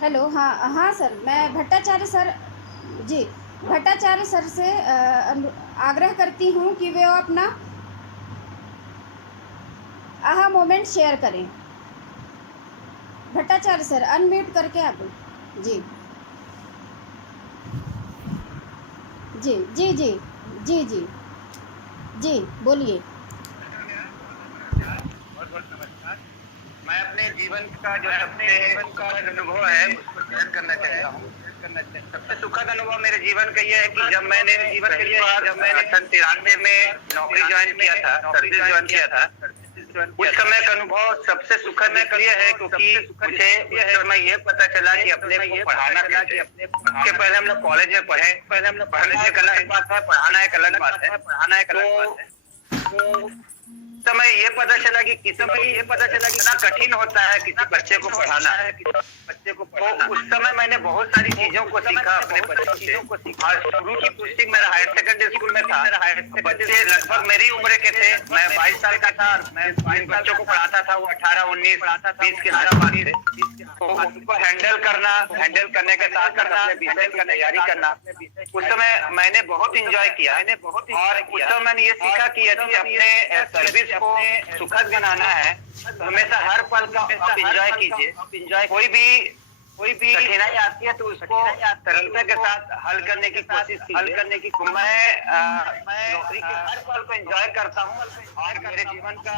Hello. हाँ हाँ sir, मैं भट्टाचार्य सर। जी, भट्टाचार्य सर से आग्रह करती हूँ कि वे अपना आहा मोमेंट शेयर करें। भट्टाचार्य सर, अनम्यूट करके आप। जी जी जी जी जी जी जी बोलिए। बहुत बहुत नमस्कार। मैं अपने जीवन का जो सबसे सुखद अनुभव है उसको शेयर करना चाहता हूँ। सबसे सुखद अनुभव मेरे जीवन का ये है कि जब मैंने पहली बार सन 93 में नौकरी ज्वाइन किया था, सर्विस ज्वाइन किया था, उस समय का अनुभव सबसे सुखद इसलिए है क्योंकि मुझे उस समय ये पता चला कि अपने को पढ़ाना कैसे। उसके पहले हम लोग कॉलेज में पढ़े, पढ़ने से एक अलग बात है, पढ़ाना एक अलग बात है। तो समय ये पता चला कि कितना कठिन होता है किसी बच्चे को पढ़ाना। तो उस समय मैंने बहुत सारी चीजों को सीखा अपने बच्चों से। और शुरू की पोस्टिंग मेरा हायर सेकेंडरी स्कूल में था। बच्चे लगभग मेरी उम्र के थे। मैं 22 साल का था और मैं जिन बच्चों को पढ़ाता था वो 18, 19, 20 के आसपास थे। तो उनको हैंडल करने के साथ साथ अपने विषय की तैयारी करना, उस समय मैंने बहुत इंजॉय किया। और उस समय मैंने ये सीखा कि यदि अपने सर्विस को सुखद बनाना है तो हमेशा हर पल का आप इंजॉय कीजिए। कोई भी कठिनाई आती है तो उसको सरलता के साथ हल करने की कोशिश कीजिए। तो मैं नौकरी के हर पल को एंजॉय करता हूँ और मेरे जीवन का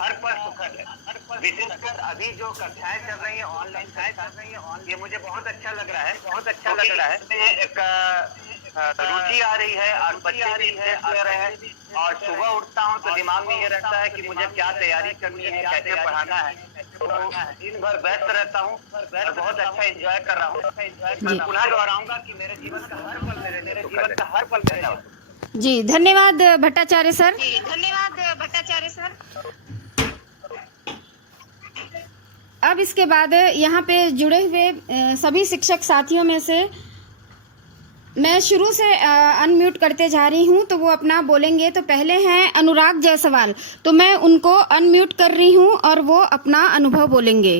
हर पल सुखद है। विशेषकर अभी जो कक्षाएं चल रही है, ऑनलाइन, ये मुझे बहुत अच्छा लग रहा है। इसमें एक रुचि आ रही है और बच्चे भी इंटरेस्ट ले रहे हैं। और सुबह उठता हूँ तो दिमाग में ये रहता है कि मुझे क्या तैयारी करनी है, कैसे पढ़ाना है। तो दिन भर व्यस्त रहता हूँ और बहुत अच्छा एंजॉय कर रहा हूँ। मैं जी पुनः दोहराऊंगा कि मेरे जीवन का हर पल मेरे जी, धन्यवाद भट्टाचार्य सर। अब इसके बाद यहाँ पे जुड़े हुए सभी शिक्षक साथियों में से मैं शुरू से अनम्यूट करते जा रही हूँ, तो वो अपना बोलेंगे। तो पहले हैं अनुराग जायसवाल, तो मैं उनको अनम्यूट कर रही हूँ और वो अपना अनुभव बोलेंगे।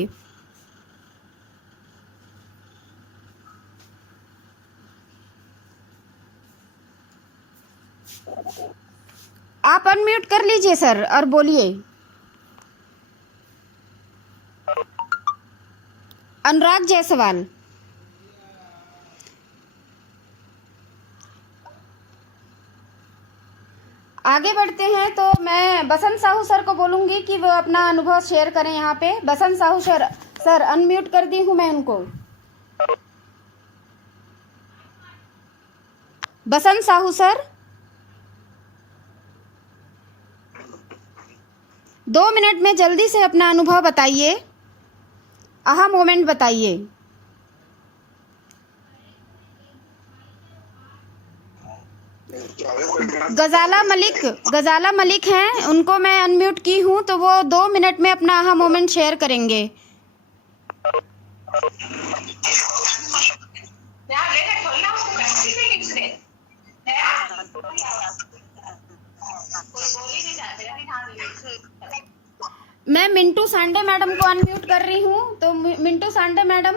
आप अनम्यूट कर लीजिए सर और बोलिए। अनुराग जायसवाल। आगे बढ़ते हैं तो मैं बसंत साहू सर को बोलूँगी कि वो अपना अनुभव शेयर करें। यहाँ पे बसंत साहू सर अनम्यूट कर दी हूँ मैं उनको। बसंत साहू सर, 2 मिनट में जल्दी से अपना अनुभव बताइए, आहा मोमेंट बताइए। गजाला मलिक हैं, उनको मैं अनम्यूट की हूँ, तो वो 2 मिनट में अपना आहा मोमेंट शेयर करेंगे। मैं मिंटू सांडे मैडम को अनम्यूट कर रही हूँ, तो मिंटू सांडे मैडम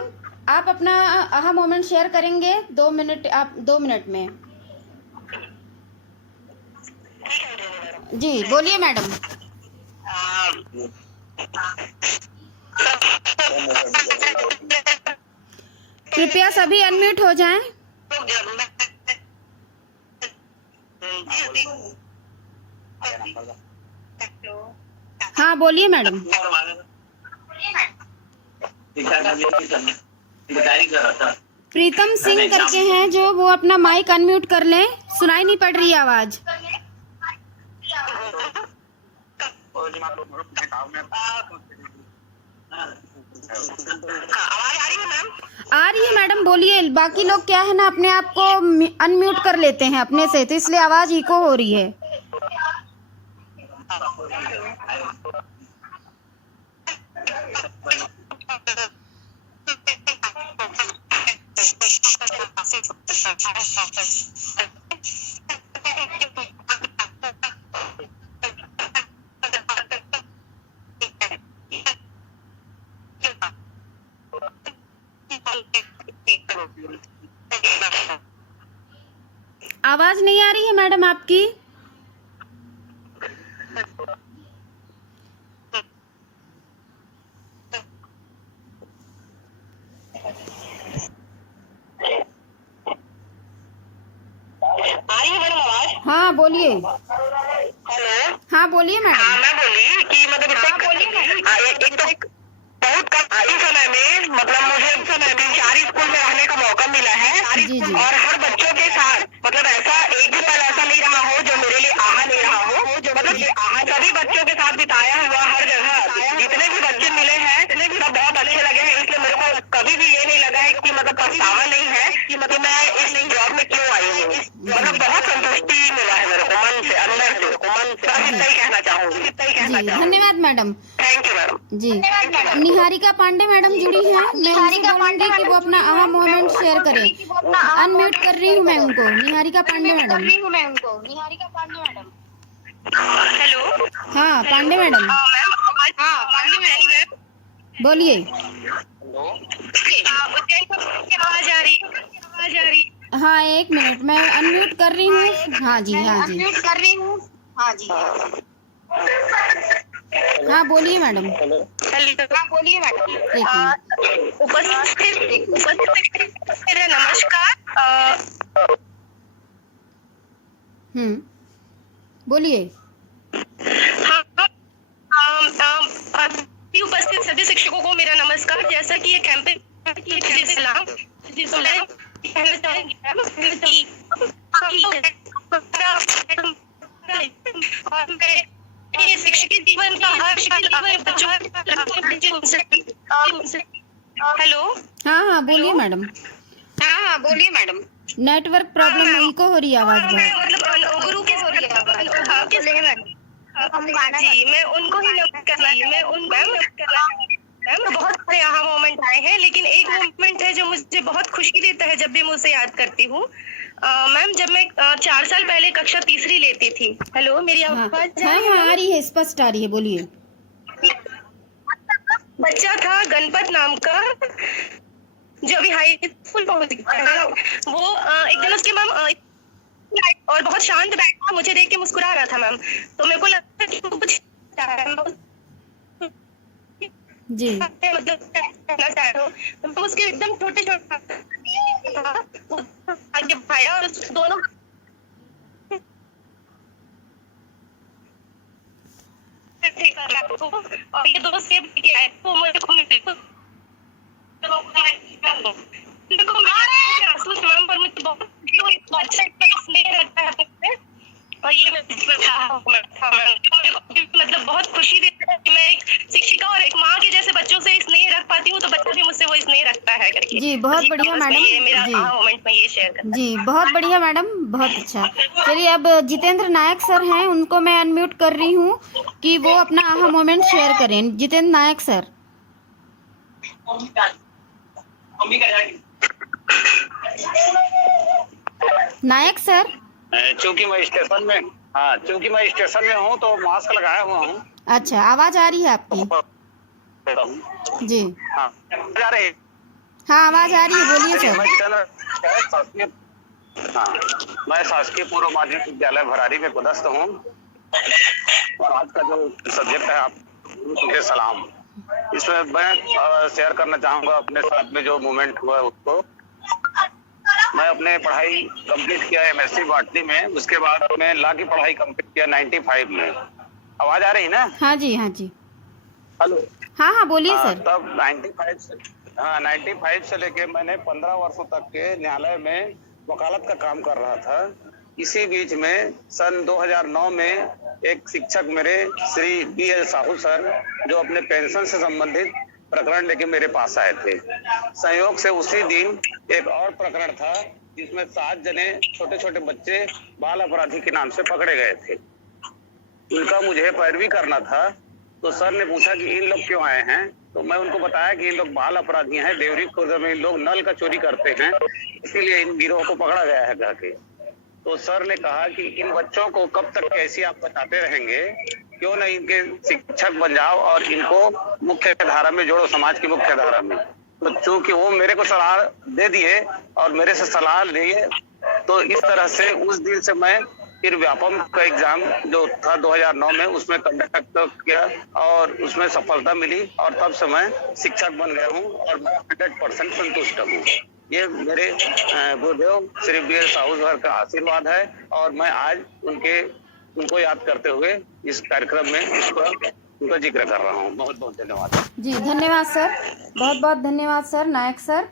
आप अपना आहा मोमेंट शेयर करेंगे 2 मिनट, आप 2 मिनट में। जी बोलिए मैडम। कृपया सभी अनम्यूट हो जाएं। हाँ बोलिए मैडम। प्रीतम सिंह करके हैं जो, वो अपना माइक अनम्यूट कर लें, सुनाई नहीं पड़ रही आवाज। आ रही है मैडम, बोलिए। बाकी लोग क्या है ना, अपने आप को अनम्यूट कर लेते हैं अपने से, तो इसलिए आवाज इको हो रही है। आवाज नहीं आ रही है मैडम आपकी। आ रही है मैडम आवाज? हाँ बोलिए। हेलो। हाँ बोलिए मैडम। हाँ मैं बोली कि मतलब एक तो बहुत कम इस समय में मतलब मुझे 3-4 स्कूल में रहने का मौका मिला है जी, जी। और हर बच्चों के साथ मतलब ऐसा एक भी पल ऐसा नहीं रहा हो जो मेरे लिए आहा नहीं रहा हो, जो मतलब सभी बच्चों के साथ बिताया हुआ हर जगह जितने भी बच्चे मिले हैं सब बहुत अच्छे लगे हैं। इसलिए मेरे को कभी भी ये नहीं लगा है कि मतलब पछतावा नहीं है कि मतलब मैं इस जॉब में क्यों आई हूँ। मतलब बहुत संतुष्टि मिला है मेरे को मन से, अंदर से, मन से। बस इतना ही कहना चाहूँगी, इतना ही कहना जी चाहूँगी। धन्यवाद मैडम। Thank you madam. जी निहारिका पांडे मैडम जुड़ी हैं, मैं उनसे बोलूंगी कि वो अपना आहा मोमेंट शेयर करें। अनम्यूट कर रही हूँ मैं उनको। निहारिका पांडे मैडम। हेलो। हाँ पांडे मैडम बोलिए। आवाज आ रही। हाँ एक मिनट मैं अनम्यूट कर रही हूँ। हाँ जी हाँ जी हाँ बोलिए मैडम। बोलिए मैडम। एक मिनट। उपस्थित मेरा नमस्कार। बोलिए। उपस्थित सभी शिक्षकों को मेरा नमस्कार। जैसा कि ये कैंपेन सलाम कहना चाहूंगी और मैं शिक्षक के जीवन का हर बच्चों। हेलो। हाँ बोलिए मैडम। हाँ बोलिए मैडम। नेटवर्क प्रॉब्लम इको हो रही है आवाज बहुत। मतलब गुरु के जी मैं उनको ही मैम बहुत सारे यहाँ मोमेंट आए हैं, लेकिन एक मोमेंट है जो मुझे बहुत खुशी देता है जब भी मैं उसे याद करती हूँ। मैम जब मैं 4 साल पहले कक्षा तीसरी लेती थी। हेलो मेरी आवाज हाँ आ रही है, स्पष्ट आ रही है, बोलिए। बच्चा था गणपत नाम का जो अभी हाई स्कूल पहुंच गया है। वो एक दिन उसके मैम और बहुत शांत बैठा मुझे देख के मुस्कुरा रहा था मैम। तो मेरे को लगा कि कुछ जी मतलब कहना चाह रहा हूँ। तो उसके एकदम छोटे आगे भाया और दोनों और ये दोनों सेब लेके आए तो मुझे पर मुझे बहुत अच्छा स्नेह रखता है और ये मतलब बहुत खुशी देता है कि मैं एक शिक्षिका और एक माँ के जैसे बच्चों से स्नेह रख पाती हूँ तो बच्चा भी मुझसे वो स्नेह रखता है करके। जी बहुत बढ़िया मैडम। मेरा मोमेंट में ये शेयर करता। जी बहुत बढ़िया मैडम, बहुत अच्छा। चलिए अब जितेंद्र नायक सर हैं, उनको मैं अनम्यूट कर रही हूँ कि वो अपना आहा मोमेंट शेयर करें। जितेंद्र नायक सर। नायक सर। चूंकि मैं स्टेशन में हूँ तो मास्क लगाया हुआ हूँ। अच्छा आवाज आ रही है आपकी? जी हाँ जा रही। हाँ आवाज आ रही है, बोलिए सर। हाँ मैं शासकीय पूर्व माध्यमिक विद्यालय भरारी में पदस्थ हूँ और आज का जो सब्जेक्ट है आप मुझे सलाम, इसमें मैं शेयर करना चाहूँगा अपने साथ में जो मोमेंट हुआ उसको। मैं अपने पढ़ाई कंप्लीट किया MSc बॉटनी में, उसके बाद मैं लॉ की पढ़ाई कंप्लीट किया 95 में। आवाज आ रही है ना? हाँ जी हाँ जी। हेलो। हाँ बोलिए सर। तब 95 से लेके मैंने 15 वर्षों तक के न्यायालय में वकालत का काम कर रहा था। इसी बीच में सन 2009 में एक शिक्षक मेरे श्री BL साहू सर जो अपने पेंशन से संबंधित प्रकरण लेके मेरे पास आए थे। संयोग से उसी दिन एक और प्रकरण था जिसमें 7 जने छोटे छोटे बच्चे बाल अपराधी के नाम से पकड़े गए थे। उनका मुझे पैरवी करना था। तो सर ने पूछा कि इन लोग क्यों आए हैं, तो मैं उनको बताया कि इन लोग बाल अपराधी हैं, देवरी खुर्द में इन लोग नल का चोरी करते हैं, इसीलिए इन गिरोह को पकड़ा गया है जाके। तो सर ने कहा कि इन बच्चों को कब तक कैसे आप बताते रहेंगे, क्यों नहीं इनके शिक्षक बन जाओ और इनको मुख्य धारा में जोड़ो, समाज की मुख्य धारा में। तो चूंकि वो मेरे को सलाह दे दिए और मेरे से सलाह लिए, तो इस तरह से उस दिन से मैं फिर व्यापम का एग्जाम जो था 2009 में उसमें कंडक्ट किया और उसमें सफलता मिली और तब से मैं शिक्षक बन गया हूँ और मैं 100% संतुष्ट हूँ। ये मेरे गुरुदेव Shri B L Sahu sir का आशीर्वाद है और मैं आज उनको याद करते हुए इस कार्यक्रम में उनका जिक्र कर रहा हूँ। बहुत बहुत धन्यवाद। जी धन्यवाद सर, बहुत बहुत धन्यवाद सर नायक सर।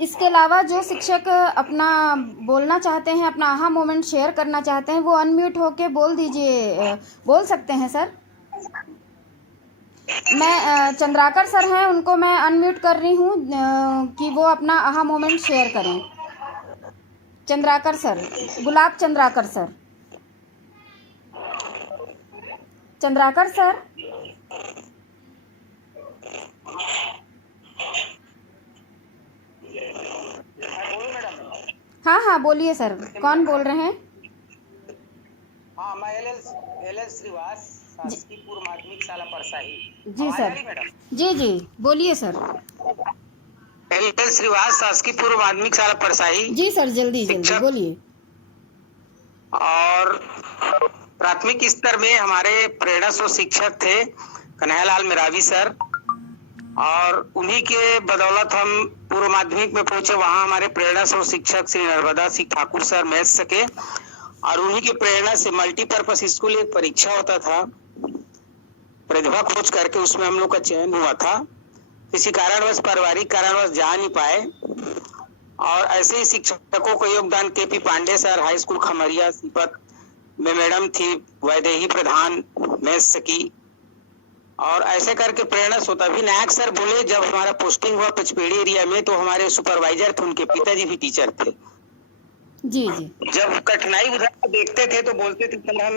इसके अलावा जो शिक्षक अपना बोलना चाहते हैं, अपना आहा मोमेंट शेयर करना चाहते हैं, वो अनम्यूट होके बोल दीजिए, बोल सकते हैं सर। मैं चंद्राकर सर हैं, उनको मैं अनम्यूट कर रही हूँ कि वो अपना आहा मोमेंट शेयर करें। चंद्राकर सर, गुलाब चंद्राकर सर, चंद्राकर सर। हाँ हाँ बोलिए सर, कौन बोल रहे हैं? हाँ, मैं एल श्रीवास, शासकीय पूर्व माध्यमिक शाला परसाही। जी सर, जी जी बोलिए सर। एल श्रीवास, शासकीय पूर्व माध्यमिक शाला परसाही। जी सर, जल्दी जल्दी बोलिए। और प्राथमिक स्तर में हमारे प्रेरणा स्रोत शिक्षक थे कन्हैयालाल मेरावी सर, और उन्हीं के बदौलत हम पूर्व माध्यमिक में पहुंचे। वहां हमारे प्रेरणा स्रोत शिक्षक श्री नर्मदा सिंह ठाकुर सर मैथ सके, और उन्हीं की प्रेरणा से मल्टीपर्पज स्कूल एक परीक्षा होता था, प्रतिभा खोज करके उसमें हम लोग का चयन हुआ था। किसी कारणवश, पारिवारिक कारणवश जा नहीं पाए, और ऐसे ही शिक्षकों का योगदान K P Pandey sir, high school Khamaria Sipat में मैडम थी वैदेही प्रधान मैथ सकी, और ऐसे करके प्रेरणा होता भी। नायक सर बोले जब हमारा पोस्टिंग हुआ पचपेड़ी एरिया में, तो हमारे सुपरवाइजर थे, उनके पिताजी भी टीचर थे। जी जी। जब कठिनाई उधर देखते थे तो बोलते थे चल हम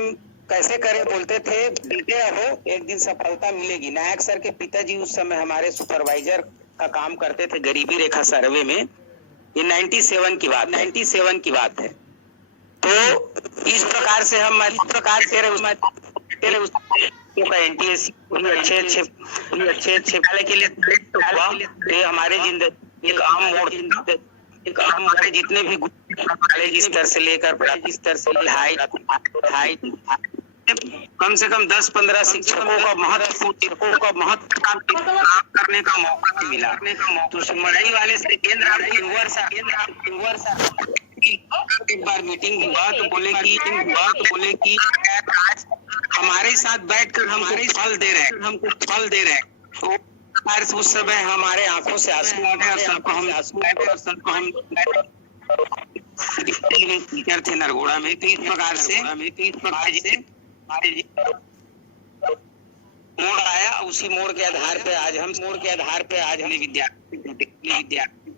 कैसे करें, बोलते थे बेटे रहो, एक दिन सफलता मिलेगी। नायक सर के पिताजी उस समय हमारे सुपरवाइजर का काम करते थे गरीबी रेखा सर्वे में। ये 97 की बात है। तो इस प्रकार से हम एनटीएससी अच्छे वाले के लिए हमारे जिंदगी एक अहम मोड़, जितने भी कॉलेज स्तर से लेकर प्राइमरी स्तर से हाई कम से कम 10-15 शिक्षकों का महत्व काम करने का मौका मिला। तो सिमड़ई वाले से एक बार मीटिंग हुआ तो बोले कि हमारे साथ बैठकर हमको फल दे रहे हैं। तो उस समय हमारे आंखों से आंसू आ गए और सबको हम टीचर थे नरगोड़ा में। तो इस प्रकार से मोड़ आया, उसी मोड़ के आधार पे आज हमें विद्यार्थी।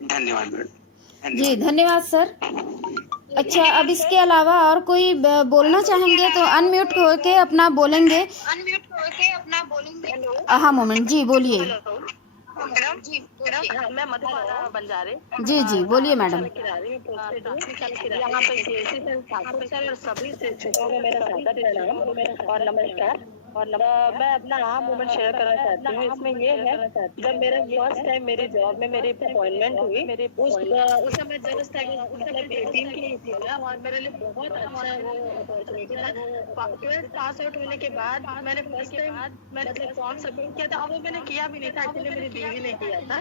धन्यवाद। जी धन्यवाद सर। अच्छा, अब इसके अलावा और कोई बोलना चाहेंगे तो अनम्यूट होके अपना बोलेंगे। आहा मोमेंट, जी बोलिए। मैं मधुबाला बंजारे। जी जी बोलिए मैडम। यहाँ पे ठाकुर सर और सभी शिक्षकों को मेरा स्वागत प्रणाम और नमस्कार। और मैं अपना आहा मोमेंट शेयर करना चाहती हूँ। इसमें ये है, जब मेरा फर्स्ट टाइम मेरी जॉब में मेरी अपॉइंटमेंट हुई, उस समय जस्ट मतलब 18 की थी मैं, और मेरे लिए बहुत अच्छा वो अपॉर्चुनिटी था। 12th पास आउट होने के बाद मैंने फर्स्ट टाइम मैंने फॉर्म सबमिट किया था, और वो मैंने किया भी नहीं था, एक्चुअली मेरी दीदी ने किया था,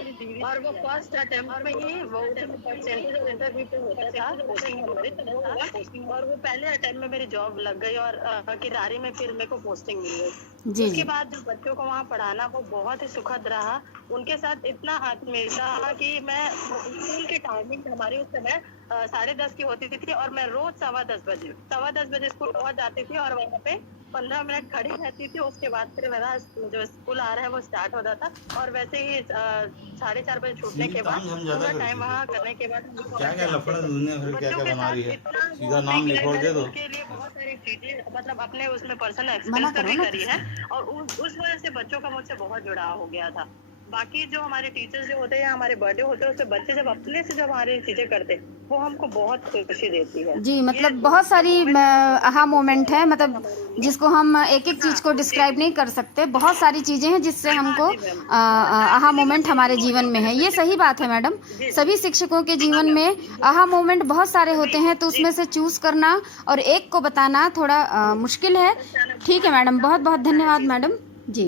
और वो फर्स्ट अटेम्प्ट में ही वो सेंटर इंटरव्यू पे होता था पोस्टिंग, और वो पहले अटेम्प्ट में मेरी जॉब लग गई, और किरारी में फिर मेरे को पोस्टिंग मिल गई। उसके बाद जो बच्चों को वहाँ पढ़ाना वो बहुत ही सुखद रहा। उनके साथ इतना आत्मीयता रहा कि मैं स्कूल की टाइमिंग हमारी उस समय 10:30 की होती थी, और मैं रोज 10:15 बजे स्कूल पहुँच जाती थी, और वहाँ पे 15 मिनट खड़ी रहती थी। उसके बाद फिर मेरा जो स्कूल आ रहा है वो स्टार्ट होता था, और वैसे ही 4:30 बजे छूटने के बाद पूरा टाइम वहाँ करने के बाद क्या लफड़ा दुनिया भर क्या बना रही है, सीधा नाम लिखोड़ दे दो। के लिए बहुत सारी चीजें मतलब अपने उसमें पर्सनल एक्सपीरियंस भी करी है, और उस वजह से बच्चों का मुझसे बहुत जुड़ाव हो गया था। बाकी जो हमारे टीचर्स जो होते हैं, हमारे बर्थडे होते हैं, उससे बच्चे जब अपने से जब हमारी चीजें करते, वो हमको बहुत खुशी देती है। जी, मतलब बहुत सारी आहा मोमेंट है, मतलब जिसको हम एक एक चीज़ को डिस्क्राइब नहीं कर सकते। बहुत सारी चीज़ें हैं जिससे हमको आहा मोमेंट हमारे जीवन में है। ये सही बात है मैडम, सभी शिक्षकों के जीवन में आहा मोमेंट बहुत सारे होते हैं, तो उसमें से चूज़ करना और एक को बताना थोड़ा मुश्किल है। ठीक है मैडम, बहुत बहुत धन्यवाद मैडम जी।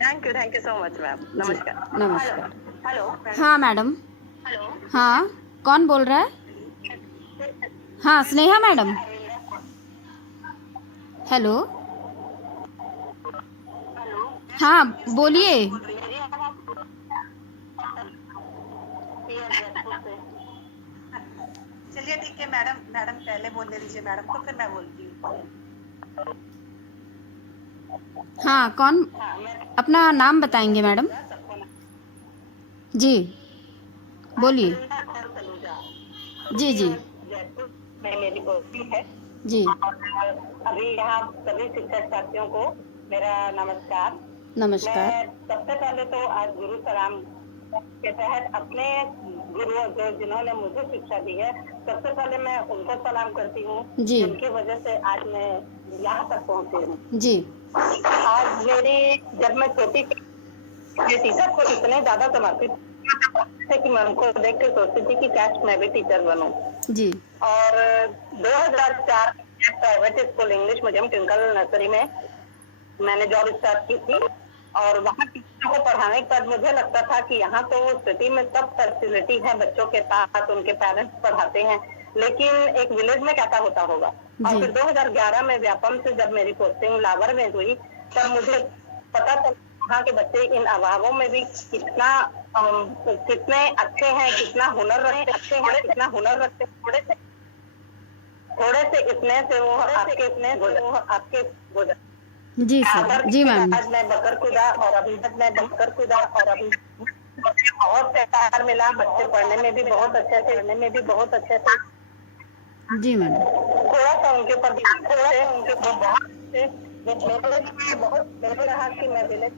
Thank you so much ma'am. नमस्कार। नमस्कार। हेलो। हाँ मैडम। हेलो। हाँ, कौन बोल रहा है? हाँ, स्नेहा मैडम। हेलो। हाँ बोलिए। चलिए ठीक है मैडम पहले बोलने दीजिए मैडम को, फिर मैं बोलती हूँ। हाँ, कौन? अपना नाम बताएंगे मैडम? जी बोलिए। जी जी मैं मेरी पोस्टिंग है जी। अभी यहाँ सभी शिक्षक साथियों को मेरा नमस्कार। नमस्कार। मैं सबसे पहले तो आज गुरु सलाम के तहत अपने गुरुओं जो जिन्होंने मुझे शिक्षा दी है, सबसे पहले मैं उनको सलाम करती हूँ जी। उनकी वजह से आज मैं यहाँ तक पहुँची हूँ। जी। आज जब मैं छोटी थी, ये टीचर को इतने ज्यादा समर्पित थे कि मैं उनको देख के सोचती थी कि काश मैं भी टीचर बनूं। जी। और 2004 private school English medium twinkle nursery में मैंने जॉब स्टार्ट की थी, और वहाँ टीचरों को पढ़ाने के बाद मुझे लगता था कि यहाँ तो सिटी में सब फैसिलिटी है, बच्चों के साथ उनके पेरेंट्स पढ़ाते हैं, लेकिन एक विलेज में क्या होता होगा। और फिर 2011 में व्यापम से जब मेरी पोस्टिंग लावर में हुई, तब मुझे पता चला वहाँ के बच्चे इन अभावों में भी कितने अच्छे हैं, कितना हुनर रखते हैं, कितना हुनर रखते हैं। थोड़े से इतने से वो आपके गुजर। जी सर। जी मैम। आज मैं बकर कुदा और अभी तक मैं बकर कुदा और अभी बहुत सहकार मिला। बच्चे पढ़ने में भी बहुत अच्छे थे, जी मैम। थोड़ा सा उनके ऊपर मेरे रहा कि मैं विलेज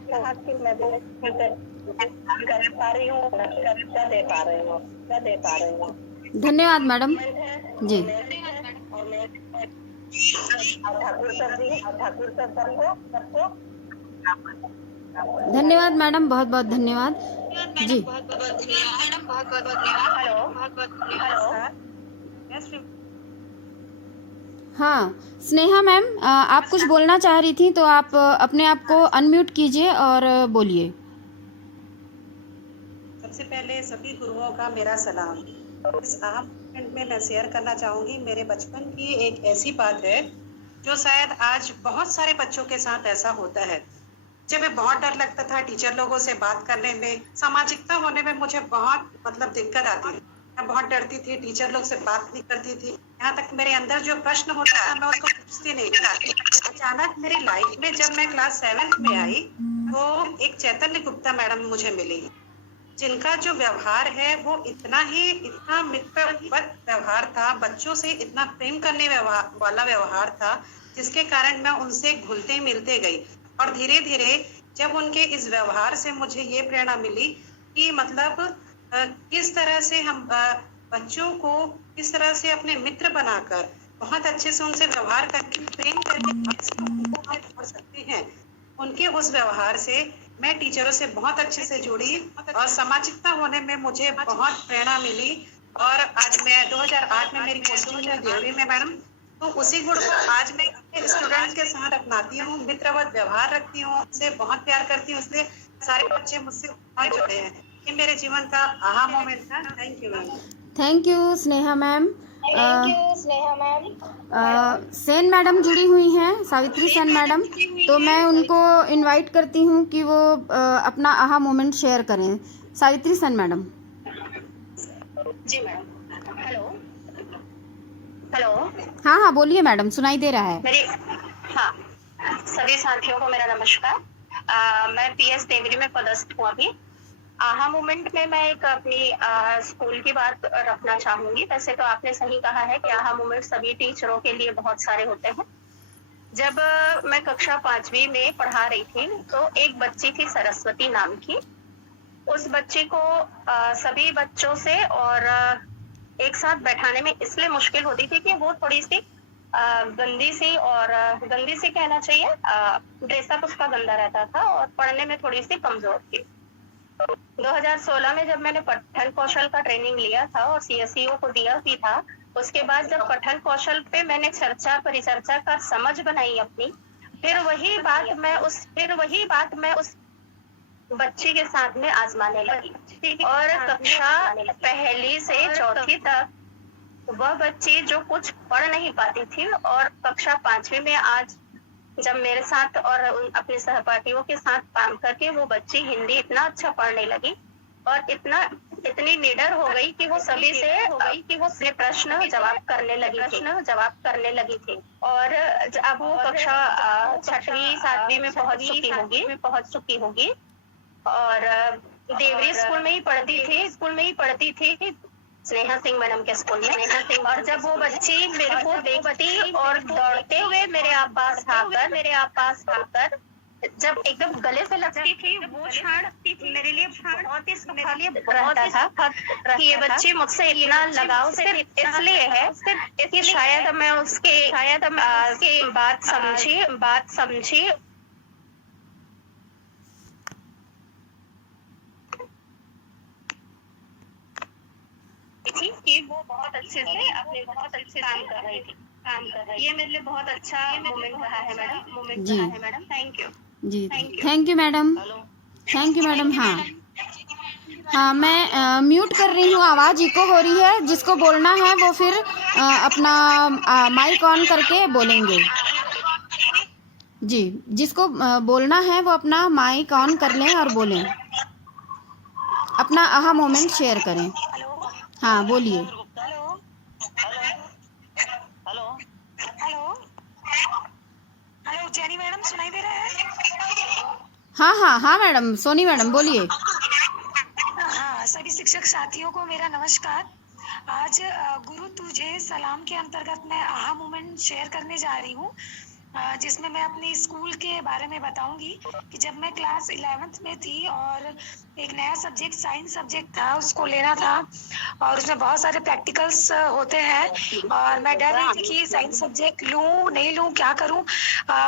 कर पा रही हूँ, क्या दे पा रही हूँ। धन्यवाद मैडम जी। ठाकुर सर सबको धन्यवाद मैडम, बहुत बहुत धन्यवाद जी। हेलो। हाँ स्नेहा मैम, आप कुछ बोलना चाह रही थी, तो आप अपने आप को अनम्यूट कीजिए और बोलिए। सबसे पहले सभी गुरुओं का मेरा सलाम। इस अहम मोमेंट में मैं शेयर करना चाहूँगी मेरे बचपन की एक ऐसी बात है जो शायद आज बहुत सारे बच्चों के साथ ऐसा होता है। जब मैं बहुत डर लगता था टीचर लोगों से बात करने में, सामाजिकता होने में मुझे बहुत दिक्कत आती थी। मैं बहुत डरती थी, टीचर लोग से बात नहीं करती थी। यहाँ तक मेरे अंदर जो प्रश्न होता था मैं उसको पूछती नहीं थी। अचानक मेरी लाइफ में जब मैं क्लास 7th में आई तो एक चैतन्य गुप्ता मैडम मुझे मिली, जिनका जो व्यवहार है वो इतना मित्रवत व्यवहार था, बच्चों से इतना प्रेम करने वाला व्यवहार था, जिसके कारण मैं उनसे घुलते मिलते गई। और धीरे धीरे जब उनके इस व्यवहार से मुझे ये प्रेरणा मिली कि किस तरह से हम बच्चों को किस तरह से अपने मित्र बनाकर बहुत अच्छे से उनसे व्यवहार करके प्रेम करके पढ़ सकते हैं। उनके उस व्यवहार से मैं टीचरों से बहुत अच्छे से जुड़ी और सामाजिकता होने में मुझे बहुत प्रेरणा मिली। और आज मैं 2008 में मेरी पोस्टिंग है देवरी में मैडम, तो उसी गुण को आज मैं अपने स्टूडेंट्स के साथ अपनाती हूँ, मित्रवत व्यवहार रखती हूँ, उनसे बहुत प्यार करती हूँ, इसलिए सारे बच्चे मुझसे बहुत जुड़े हैं। ये मेरे जीवन का आहा मोमेंट था। Thank you ma'am. Thank you Sneha ma'am. Sen madam जुड़ी हुई हैं, सावित्री सेन मैडम, तो मैं उनको इनवाइट करती हूँ कि वो अपना आहा मोमेंट शेयर करें। सावित्री सेन मैडम। जी मैडम। हेलो। हाँ हाँ बोलिए मैडम, सुनाई दे रहा है। सभी साथियों को मेरा नमस्कार। मैं PS देवरी में पदस्थ हूँ अभी। आहा मोमेंट में मैं एक अपनी स्कूल की बात रखना चाहूंगी। वैसे तो आपने सही कहा है कि आहा मोमेंट सभी टीचरों के लिए बहुत सारे होते हैं। जब मैं कक्षा 5वीं में पढ़ा रही थी तो एक बच्ची थी सरस्वती नाम की। उस बच्ची को सभी बच्चों से और एक साथ बैठाने में इसलिए मुश्किल होती थी कि वो थोड़ी सी गंदी सी और गंदी सी कहना चाहिए, ड्रेसअप उसका गंदा रहता था और पढ़ने में थोड़ी सी कमजोर थी। 2016 में जब मैंने पठन कौशल का ट्रेनिंग लिया था और CSEO को दिया भी था, उसके बाद जब पठन कौशल पे मैंने चर्चा परिचर्चा कर समझ बनाई अपनी, फिर वही बात मैं उस बच्ची के साथ में आजमाने लगी और कक्षा पहली से चौथी तक वह बच्ची जो कुछ पढ़ नहीं पाती थी और कक्षा 5वीं में आज जब मेरे साथ और अपने सहपाठियों के साथ काम करके वो बच्ची हिंदी इतना अच्छा पढ़ने लगी और इतनी निडर हो गई कि वो सभी से अपने प्रश्न जवाब करने लगी थी और अब वो कक्षा 6वीं 7वीं में पहुंच चुकी होगी और देवरी स्कूल में ही पढ़ती थी स्नेहा सिंह मैडम के स्कूल में। और जब वो बच्ची मेरे को देखती और दौड़ते हुए मेरे पास आकर जब एकदम गले से लगती थी, वो क्षण मेरे लिए बहुत था कि ये बच्ची मुझसे इतना लगाव सिर्फ इसलिए है कि शायद मैं उसके बात समझी थी कि वो बहुत अच्छे से काम कर रही थी। ये मेरे लिए बहुत अच्छा मोमेंट रहा है मैडम। थैंक यू जी, थैंक यू मैडम। हाँ, मैं म्यूट कर रही हूँ, आवाज़ इको हो रही है। जिसको बोलना है वो फिर अपना माइक ऑन करके बोलेंगे। जी, जिसको बोलना है वो अपना माइक ऑन कर लें और बोलें, अपना आहा मोमेंट शेयर करें। हाँ, बोलिए। हेलो जेनी मैडम, सुनाई दे रहा है? हाँ मैडम, सोनी मैडम बोलिए। हाँ, सभी शिक्षक साथियों को मेरा नमस्कार। आज गुरु तुझे सलाम के अंतर्गत मैं आहा मोमेंट शेयर करने जा रही हूँ, जिसमें मैं अपने स्कूल के बारे में बताऊंगी कि जब मैं क्लास 11th में थी और एक नया सब्जेक्ट साइंस सब्जेक्ट था, उसको लेना था और उसमें बहुत सारे प्रैक्टिकल्स होते हैं और मैं डर रही थी कि साइंस सब्जेक्ट लूँ नहीं लूँ, क्या करूँ।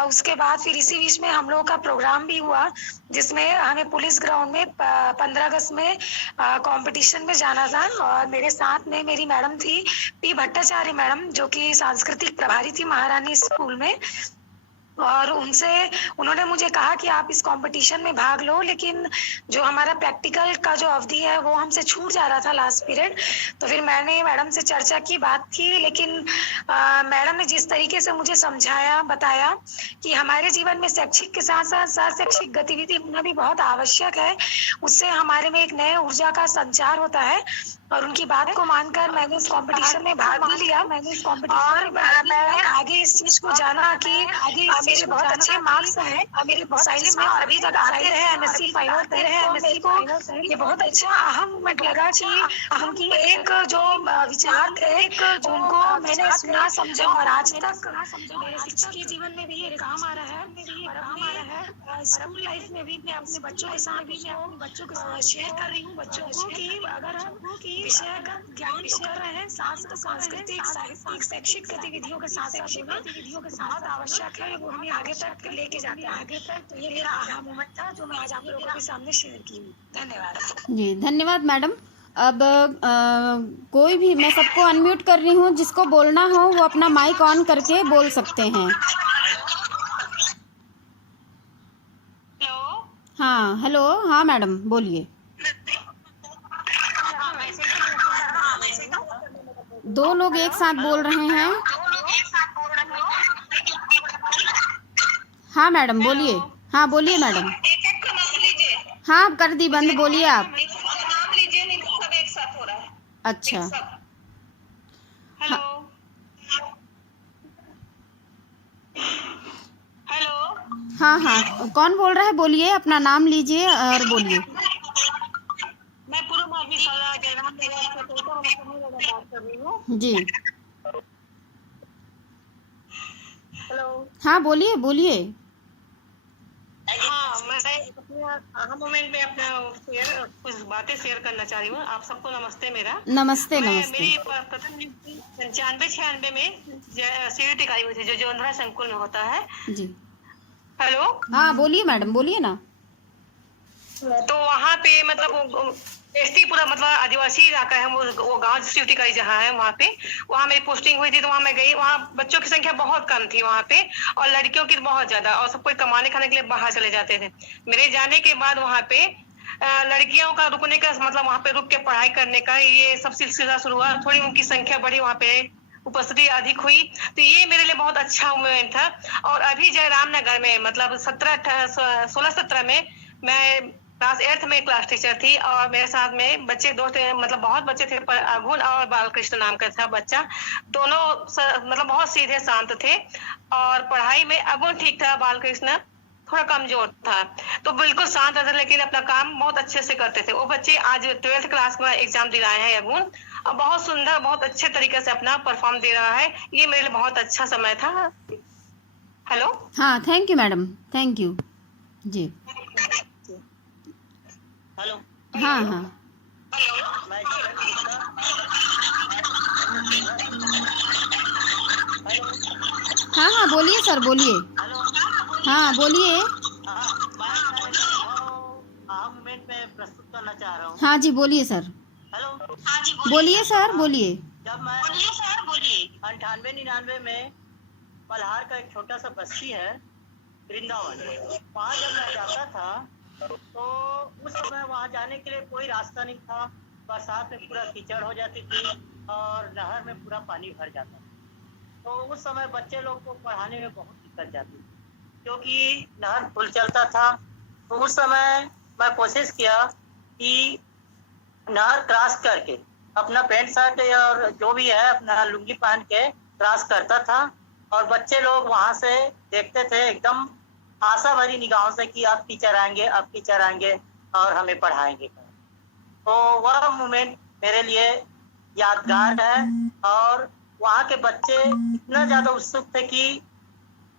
उसके बाद फिर इसी बीच में हम लोगों का प्रोग्राम भी हुआ जिसमें हमें पुलिस ग्राउंड में 15 अगस्त में कंपटीशन में जाना था और मेरे साथ में मेरी मैडम थी पी भट्टाचार्य मैडम, जो कि सांस्कृतिक प्रभारी थी महारानी स्कूल में। और उन्होंने मुझे कहा कि आप इस कंपटीशन में भाग लो, लेकिन जो हमारा प्रैक्टिकल का जो अवधि है वो हमसे छूट जा रहा था लास्ट पीरियड। तो फिर मैंने मैडम से चर्चा की, बात की, लेकिन मैडम ने जिस तरीके से मुझे समझाया बताया कि हमारे जीवन में शैक्षिक के साथ साथ शैक्षिक गतिविधि होना भी बहुत आवश्यक है, उससे हमारे में एक नए ऊर्जा का संचार होता है। और उनकी बात को मानकर मैंने इस कंपटीशन में भाग लिया। और मैं आगे इस चीज को जाना कि मेरे बहुत अच्छे मार्क्स हैं मेरे साइंस में और अभी तक आते रहे, MSc फाइनल आते रहे। MSc को ये बहुत अच्छा अहम मोमेंट लगा कि उनकी एक जो विचार थे उनको मैंने सुना समझा और आज तक मेरे शिक्षकीय जीवन में भी ये काम आ रहा है और अपने स्कूल लाइफ में भी मैं अपने बच्चों के साथ भी बच्चों के साथ शेयर कर रही हूँ बच्चों को कि अगर हम विषयगत ज्ञान तो कर रहे हैं, सांस्कृतिक साहित्यिक शैक्षिक गतिविधियों के साथ बहुत आवश्यक है, वो हमें आगे तक लेके जाते हैं आगे तक। तो ये मेरा आहा मोमेंट था जो मैं आज आप लोगों के सामने शेयर की हूँ। धन्यवाद जी, धन्यवाद मैडम। अब कोई भी, मैं सबको अनम्यूट कर रही हूँ, जिसको बोलना हो वो अपना माइक ऑन करके बोल सकते हैं। हाँ, हेलो, हाँ मैडम बोलिए। दो लोग एक साथ बोल रहे हैं। हाँ मैडम बोलिए। हाँ बोलिए मैडम। हाँ कर दी बंद, बोलिए आप। अच्छा, हेलो हेलो हाँ, कौन बोल रहा है? बोलिए, अपना नाम लीजिए और बोलिए। मैं पूर्व माध्यमिक बात कर रही हूँ जी, हेलो। हाँ बोलिए। हाँ, मैं मैं अपने अहम मोमेंट में अपना कुछ बातें शेयर करना चाह रही हूँ। आप सबको नमस्ते मेरा। नमस्ते मैं नमस्ते। मेरी प्रथम नियुक्ति 95-96 में सीयूटी आई हुई थी, जो जोंधरा संकुल में होता है। जी हेलो, हाँ बोलिए मैडम, बोलिए ना। तो वहाँ पे मतलब एसटी पूरा मतलब आदिवासी इलाका है, वो गांव सीयूटी का जहाँ है वहाँ पे, वहाँ मेरी पोस्टिंग हुई थी। तो वहाँ मैं गई, वहाँ बच्चों की संख्या बहुत कम थी वहाँ पे, और लड़कियों की बहुत ज्यादा, और सब कोई कमाने खाने के लिए बाहर चले जाते थे। मेरे जाने के बाद वहाँ पे लड़कियों का रुकने का मतलब वहाँ पे रुक के पढ़ाई करने का ये सब सिलसिला शुरू हुआ। थोड़ी उनकी संख्या बढ़ी, वहाँ पे उपस्थिति अधिक हुई, तो ये मेरे लिए बहुत अच्छा मोमेंट था। और अभी जयराम नगर में मतलब 16-17 में मैं क्लास 8th में क्लास टीचर थी, और मेरे साथ में बच्चे दोस्त मतलब बहुत बच्चे थे, पर अगुन और बालकृष्ण नाम का था बच्चा। दोनों मतलब बहुत सीधे शांत थे, और पढ़ाई में अगुन ठीक था, बालकृष्ण थोड़ा कमजोर था। तो बिल्कुल शांत था, लेकिन अपना काम बहुत अच्छे से करते थे। वो बच्चे आज 12th क्लास में एग्जाम दे रहे हैं अगुन, और बहुत सुंदर, बहुत अच्छे तरीके से अपना परफॉर्म दे रहा है। ये मेरे लिए बहुत अच्छा समय था। हेलो, हाँ thank you madam, thank you जी। हेलो। हाँ हाँ मैं हाँ हाँ बोलिए सर, बोलिए। हाँ बोलिए। अहम मोमेंट में प्रस्तुत करना चाह रहा हूँ। हाँ जी बोलिए सर। हेलो। बोलिए सर, बोलिए। जब मैं 98-99 में मल्हार का एक छोटा सा बस्ती है वृंदावन, वहाँ जब मैं जाता था तो उस समय वहाँ जाने के लिए कोई रास्ता नहीं था। बरसात में पूरा कीचड़ हो जाती थी और नहर में पूरा पानी भर जाता था। तो उस समय बच्चे लोग को पढ़ाने में बहुत दिक्कत जाती थी, क्योंकि नहर फुल चलता था। तो उस समय मैं कोशिश किया कि नहर क्रॉस करके अपना पैंट शर्ट और जो भी है अपना लुंगी पहन के क्रॉस करता था, और बच्चे लोग वहाँ से देखते थे एकदम आशा भरी निगाहों से कि अब टीचर आएंगे, अब टीचर आएंगे और हमें पढ़ाएंगे। तो वह मोमेंट मेरे लिए यादगार है, और वहाँ के बच्चे इतना ज्यादा उत्सुक थे कि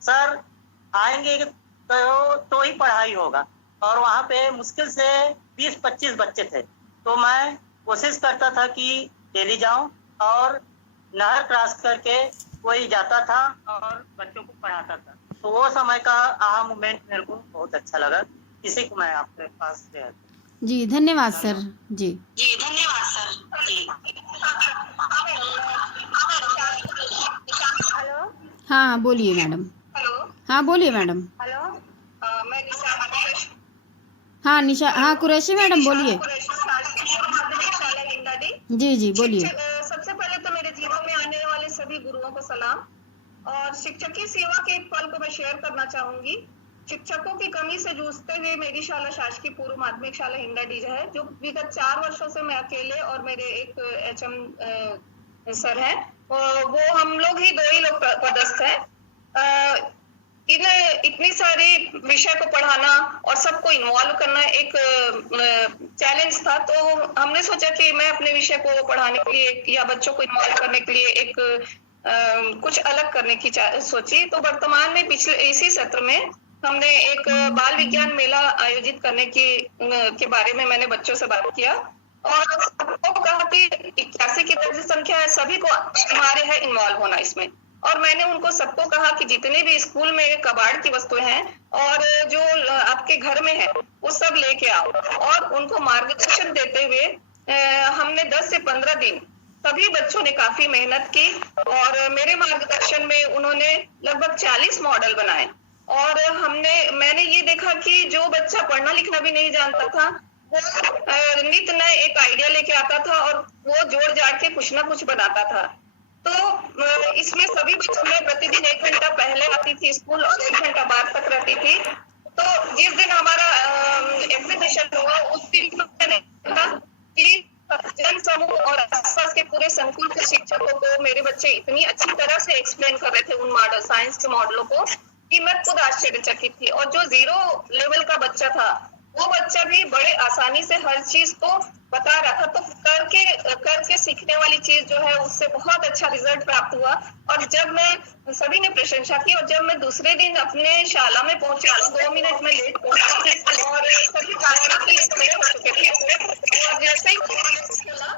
सर आएंगे तो ही पढ़ाई होगा। और वहाँ पे मुश्किल से 20-25 बच्चे थे। तो मैं कोशिश करता था कि डेली जाऊं और नहर क्रॉस करके कोई जाता था और बच्चों को पढ़ाता था। तो वो समय का अहम मोमेंट मेरे को बहुत अच्छा लगा, इसी को मैं आपके पास शेयर। जी धन्यवाद सर। जी जी धन्यवाद सर। जी हेलो, हाँ बोलिए मैडम। हेलो, हाँ बोलिए मैडम। हेलो, मैं निशा, हाँ निशा, हाँ कुरैशी मैडम बोलिए। जी जी बोलिए। सबसे पहले तो मेरे जीवन में आने वाले सभी गुरुओं को सलाम, और शिक्षक की सेवा के एक पल को मैं शेयर करना चाहूंगी। शिक्षकों की कमी से जूझते हुए मेरी शाला शासकीय पूर्व माध्यमिक शाला हिंडाडीज है, जो विगत 4 वर्षों से मैं अकेले और मेरे एक HM सर हैं, वो हम लोग ही 2 ही लोग पदस्थ हैं। इतनी सारी विषय को पढ़ाना और सबको इन्वॉल्व करना एक चैलेंज था। तो हमने सोचा कि मैं अपने विषय को पढ़ाने के लिए या बच्चों को इन्वॉल्व करने के लिए एक कुछ अलग करने की सोची। तो वर्तमान में पिछले इसी सत्र में हमने एक बाल विज्ञान मेला आयोजित करने के बारे में मैंने बच्चों से बात किया, और सबको कहा कि 81 की दर्ज संख्या है, सभी को हमारे है इन्वॉल्व होना इसमें। और मैंने उनको सबको कहा कि जितने भी स्कूल में कबाड़ की वस्तुएं हैं और जो आपके घर में है वो सब लेके आओ, और उनको मार्गदर्शन देते हुए हमने 10 से 15 दिन सभी बच्चों ने काफी मेहनत की, और मेरे मार्गदर्शन में उन्होंने लगभग 40 मॉडल बनाए। और मैंने ये देखा कि जो बच्चा पढ़ना लिखना भी नहीं जानता था वो नित नए एक आइडिया लेके आता था, और वो जोड़ जाड़ के कुछ ना कुछ बनाता था। तो इसमें सभी बच्चों में प्रतिदिन 1 घंटा पहले आती थी स्कूल और 1 घंटा बाद तक रहती थी। तो जिस दिन हमारा एग्जीबिशन हुआ उस दिन मैंने देखा कि जन समूह और आसपास के पूरे संकुल के शिक्षकों को मेरे बच्चे इतनी अच्छी तरह से एक्सप्लेन कर रहे थे उन मॉडल, साइंस के मॉडलों को, कि मैं खुद आश्चर्यचकित थी। और जो 0 लेवल का बच्चा था वो बच्चा भी बड़े आसानी से हर चीज को बता रहा था। तो करके सीखने वाली चीज जो है उससे बहुत अच्छा रिजल्ट प्राप्त हुआ। और जब मैं सभी ने प्रशंसा की और जब मैं दूसरे दिन अपने शाला में पहुंची तो 2 मिनट में लेट पहुंची और सभी कार्यों के लिए खड़े हो चुके थे। और जैसे ही चला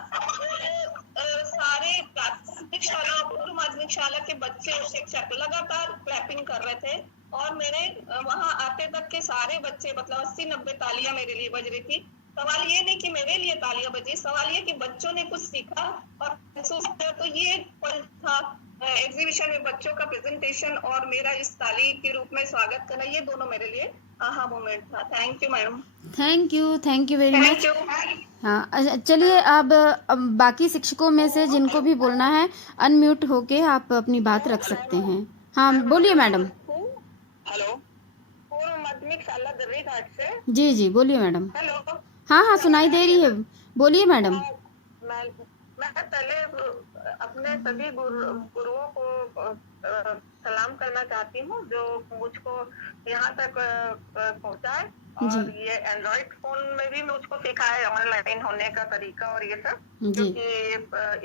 सारे प्राथमिक शाला पूर्व माध्यमिक शाला के बच्चे और शिक्षक लगातार क्लैपिंग कर रहे थे और मेरे वहां आते तक के सारे बच्चे मतलब 80-90 तालियां मेरे लिए बज रही थी। सवाल ये नहीं कि मेरे लिए तालियां बजी, सवाल ये कि बच्चों ने कुछ सीखा और महसूस किया। तो ये पल था एग्जीबिशन में बच्चों का प्रेजेंटेशन और मेरा इस ताली के रूप में स्वागत करना, ये दोनों मेरे लिए आहा मोमेंट था। Thank you madam. Thank you very much. हाँ अच्छा, चलिए अब बाकी शिक्षकों में से जिनको भी बोलना है अनम्यूट होके आप अपनी बात रख सकते हैं। हाँ बोलिए मैडम। हेलो, पूर्व माध्यमिक शाला दर्री घाट से। जी जी बोलिए मैडम। हेलो, हाँ सुनाई दे रही है, बोलिए मैडम। मैं पहले अपने सभी गुरुओं को सलाम करना चाहती हूँ जो मुझको यहाँ तक पहुँचाए और ये एंड्रॉइड फोन में भी मुझको सिखाए ऑनलाइन होने का तरीका और ये सब, क्योंकि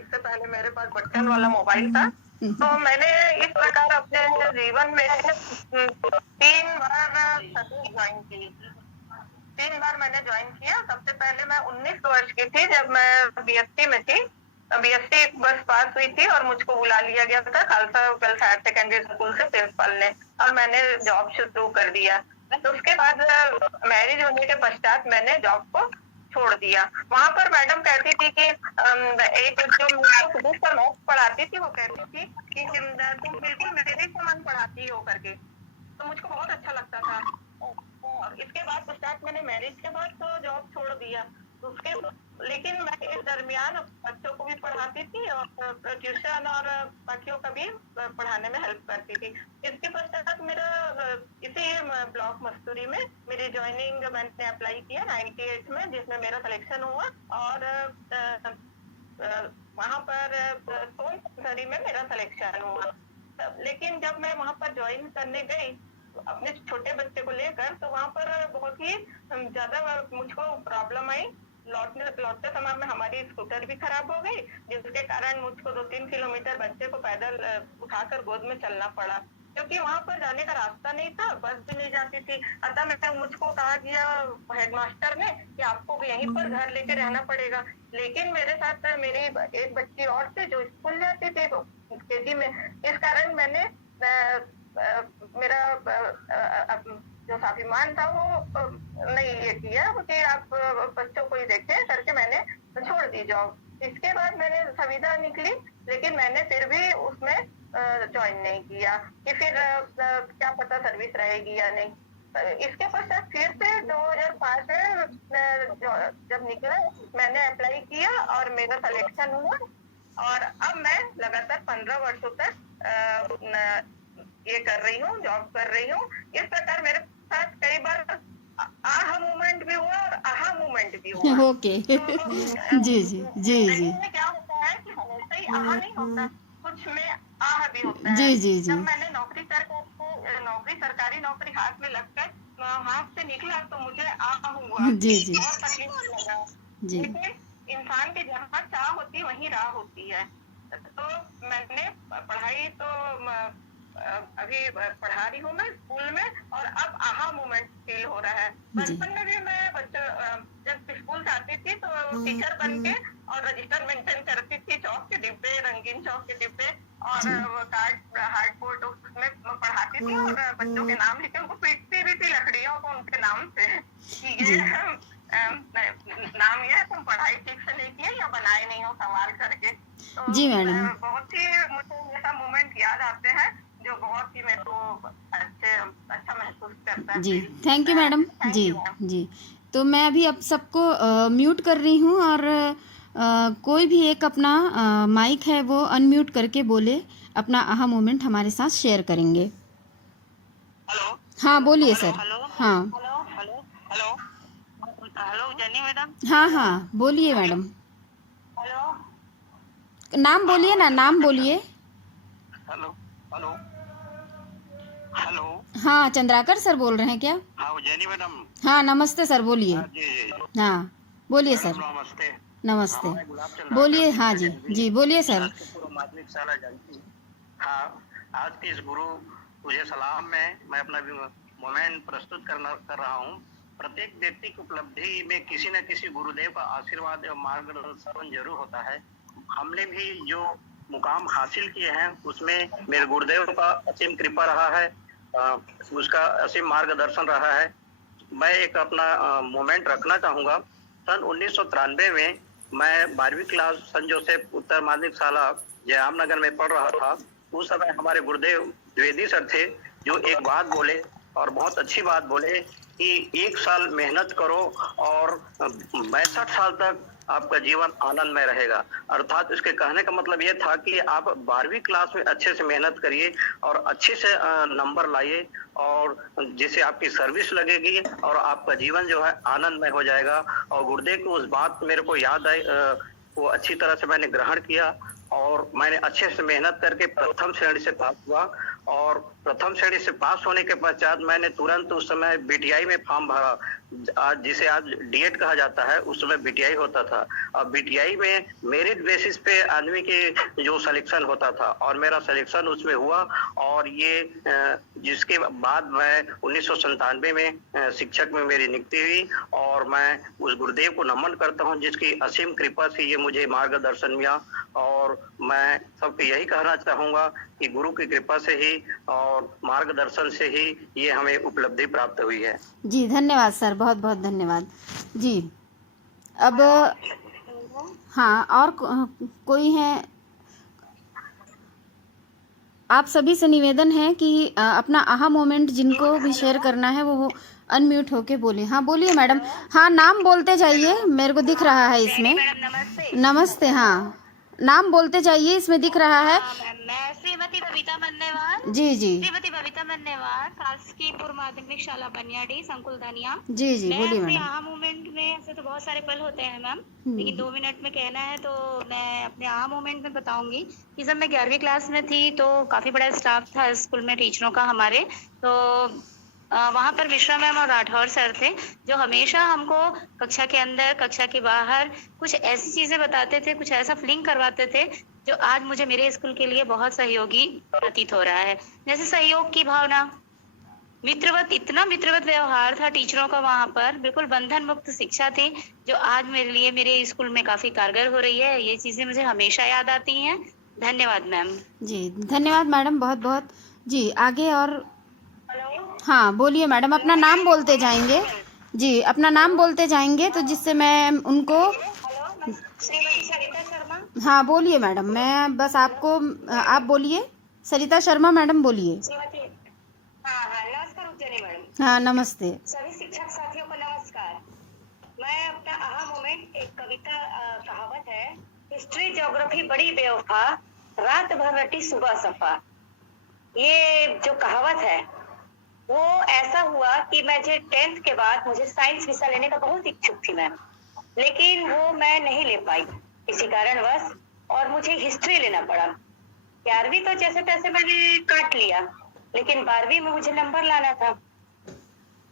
इससे पहले मेरे पास बटन वाला मोबाइल था। तो मैंने इस प्रकार अपने जीवन में 3 बार ज्वाइन की। 3 बार मैंने ज्वाइन किया। सबसे पहले मैं 19 वर्ष की थी जब मैं बीएससी में थी। बीएससी बस पास हुई थी और मुझको बुला लिया गया था Khalsa girls higher secondary school से प्रिंसिपल ने, और मैंने जॉब शुरू कर दिया। तो उसके बाद मैरिज होने के पश्चात मैंने जॉब को छोड़ दिया। वहां पर मैडम कहती थी कि एक जो मुझको सुबह का नोट पढ़ाती थी वो कहती थी कि तुम बिल्कुल मेरे समान पढ़ाती हो करके, तो मुझको बहुत अच्छा लगता था। और इसके बाद पश्चात मैंने मैरिज के बाद तो जॉब छोड़ दिया। उसके लेकिन मैं इस दरमियान बच्चों को भी पढ़ाती थी और ट्यूशन और बाकियों का भी पढ़ाने में हेल्प करती थी। इसके पश्चात मेरा इसी ब्लॉक मस्तूरी में मेरी ज्वाइनिंग मैंने अप्लाई किया 98 में, जिसमें मेरा सिलेक्शन हुआ और वहाँ पर सोनसरी में मेरा सिलेक्शन हुआ। लेकिन जब मैं वहाँ पर ज्वाइन करने गई अपने छोटे बच्चे को लेकर, तो वहाँ पर बहुत ही ज्यादा मुझको प्रॉब्लम आई। लौटते समय में हमारी स्कूटर भी खराब हो गई, जिसके कारण मुझको 2-3 किलोमीटर बच्चे को पैदल उठाकर गोद में चलना पड़ा, क्योंकि वहाँ पर जाने का रास्ता नहीं था, बस भी नहीं जाती थी। अतः मुझको कहा गया हेडमास्टर ने कि आपको यहीं पर घर लेके रहना पड़ेगा। लेकिन मेरे साथ मेरी एक बच्ची और थी जो स्कूल जाती थी तो केजी में, इस कारण मैंने मेरा जो स्वाभिमान था वो नहीं ये किया कि आप बच्चों को ही देखें करके मैंने छोड़ दी जॉब। इसके बाद मैंने संविदा निकली, लेकिन मैंने फिर भी उसमें ज्वाइन नहीं किया कि फिर क्या पता सर्विस रहेगी या नहीं। इसके पश्चात फिर से 2005 में जब निकला मैंने अप्लाई किया और मेरा सिलेक्शन हुआ और अब मैं लगातार 15 वर्षों तक ये कर रही हूँ, जॉब कर रही हूँ। इस प्रकार मेरे साथ कई बार आहा मोमेंट भी हुआ और आहा मोमेंट भी हुआ। ओके जी जी जी जी। क्या होता है कि हमेशा ही आहा नहीं होता, कुछ में आहा भी होता है। जी जी जी। जब मैंने सरकारी नौकरी हाथ में लगकर हाथ से निकला तो मुझे आहा हुआ, जी जी बहुत तकलीफ लगा जी। लेकिन इंसान की जहाँ चाह होती वहीं राह होती है। तो मैंने पढ़ाई तो अभी पढ़ा रही हूँ मैं स्कूल में, और अब आहा मोमेंट फील हो रहा है। बचपन में भी मैं जब स्कूल जाती थी तो टीचर बन के और रजिस्टर मेंटेन करती थी, चौक के डिब्बे, रंगीन चौक के डिब्बे और कार्ड हार्ड बोर्ड उसमें पढ़ाती थी और बच्चों के नाम लिखे उनको पीटती भी थी लकड़ियों को उनके नाम से कि ये नाम ये तुम पढ़ाई ठीक से नहीं किया या बनाए नहीं हो संभाल करके। तो जी मैडम, बहुत ही मुझे ऐसा मोमेंट याद आते हैं जो बहुत ही मेरे को अच्छा महसूस करता है। जी थैंक यू मैडम। जी जी, तो मैं अभी अब सबको म्यूट कर रही हूँ और कोई भी एक अपना माइक है वो अनम्यूट करके बोले, अपना आहा मोमेंट हमारे साथ शेयर करेंगे। हेलो, हाँ बोलिए सर। हाँ हेलो हेलो हेलो हेलो जनी मैडम। हाँ हाँ बोलिए मैडम, हेलो, नाम बोलिए ना, नाम बोलिए। हेलो हेलो हेलो हाँ, चंद्राकर सर बोल रहे हैं क्या? हाँ उज्जैनी मैडम। हाँ नमस्ते सर, बोलिए। हाँ, जी हाँ बोलिए सर। नमस्ते। नमस्ते, हाँ, मैं गुलाब चंद बोलिए। राठौर हाँ से जी जी बोलिए सर। आज के पूर्व माध्यमिक शाला जानती हूँ। हाँ, आज के इस गुरु तुझे सलाम में मैं अपना मोमेंट प्रस्तुत कर रहा हूँ। प्रत्येक व्यक्ति की उपलब्धि में किसी न किसी गुरुदेव का आशीर्वाद एवं मार्गदर्शन जरूर होता है। हमने भी जो मुकाम हासिल किए हैं उसमें मेरे गुरुदेव का असीम कृपा रहा है, उसका असीम मार्गदर्शन रहा है। मैं एक अपना मोमेंट रखना चाहूँगा। सन 1993 में मैं 12वीं क्लास सन जोसेफ उत्तर माध्यमिक शाला जयराम नगर में पढ़ रहा था। उस समय हमारे गुरुदेव द्विवेदी सर थे जो एक बात बोले और बहुत अच्छी बात बोले कि 1 साल मेहनत करो और 62 साल तक आपका जीवन आनंदमय रहेगा। अर्थात इसके कहने का मतलब ये था कि आप 12वीं क्लास में अच्छे से मेहनत करिए और अच्छे से नंबर लाइए और जिससे आपकी सर्विस लगेगी और आपका जीवन जो है आनंदमय हो जाएगा। और गुरुदेव की उस बात मेरे को याद आई, वो अच्छी तरह से मैंने ग्रहण किया और मैंने अच्छे से मेहनत करके प्रथम श्रेणी से पास हुआ। और प्रथम श्रेणी से पास होने के पश्चात मैंने तुरंत उस समय बीटीआई में फॉर्म भरा, जिसे आज डीएड कहा जाता है, उस समय बीटीआई होता था। अब बीटीआई में मेरिट बेसिस पे आदमी के जो सिलेक्शन होता था और मेरा सिलेक्शन उसमें हुआ। और ये जिसके बाद मैं 1997 में शिक्षक में मेरी नियुक्ति हुई और मैं उस गुरुदेव को नमन करता हूँ जिसकी असीम कृपा से ये मुझे मार्गदर्शन मिला। और मैं सबको यही कहना चाहूँगा कि गुरु की कृपा से ही और मार्गदर्शन से ही ये हमें उपलब्धि प्राप्त हुई है। जी धन्यवाद सर, बहुत बहुत धन्यवाद जी। अब हाँ, और कोई है? आप सभी से निवेदन है कि अपना आहा मोमेंट जिनको भी शेयर करना है वो अनम्यूट होके बोले। हाँ बोलिए मैडम। हाँ नाम बोलते जाइए, मेरे को दिख रहा है इसमें। नमस्ते। हाँ नाम बोलते जाइए, इसमें दिख रहा है। मैं श्रीमती बबीता मन्नेवार। जी जी श्रीमती बबीता मन्नेवार, शासकीय पूर्व माध्यमिक शाला बनियाडी, संकुल धनिया। जी जी बोलिए मैं मैडम। आहा मोमेंट में ऐसे तो बहुत सारे पल होते हैं मैम, लेकिन 2 मिनट में कहना है तो मैं अपने आहा मोमेंट में बताऊंगी कि जब मैं 11वीं क्लास में थी तो काफी बड़ा स्टाफ था स्कूल में टीचरों का हमारे। तो वहाँ पर मिश्रा मैम और राठौर सर थे जो हमेशा हमको कक्षा के अंदर कक्षा के बाहर कुछ ऐसी चीजें बताते थे, कुछ ऐसा फीलिंग करवाते थे जो आज मुझे मेरे स्कूल के लिए बहुत सहयोगी प्रतीत हो रहा है। जैसे सहयोग की भावना, मित्रवत, इतना मित्रवत व्यवहार था टीचरों का वहाँ पर, बिल्कुल बंधन मुक्त शिक्षा थी जो आज मेरे लिए मेरे स्कूल में काफी कारगर हो रही है। ये चीजें मुझे हमेशा याद आती हैं। धन्यवाद मैम। जी धन्यवाद मैडम, बहुत बहुत। जी आगे और हेलो, हाँ बोलिए मैडम, अपना नाम बोलते जाएंगे। जी अपना नाम बोलते जाएंगे तो जिससे मैं उनको। हेलो, श्रीमती सरिता शर्मा। हाँ बोलिए मैडम, मैं बस आपको, आप बोलिए। सरिता शर्मा मैडम बोलिए। श्रीमती, हाँ नमस्कार उज्जैनी मैडम। हाँ नमस्ते। सभी शिक्षक साथियों को नमस्कार। मैं अपना आहा मोमेंट, एक कविता कहावत है, हिस्ट्री ज्योग्राफी बड़ी बेवफा, रात भर रटी सुबह सफा। ये जो कहावत है वो ऐसा हुआ कि मुझे 10th के बाद मुझे साइंस विषय लेने का बहुत इच्छुक थी मैम, लेकिन वो मैं नहीं ले पाई किसी कारणवश और मुझे हिस्ट्री लेना पड़ा। 11वीं तो जैसे तैसे मैंने काट लिया, लेकिन 12वीं में मुझे नंबर लाना था।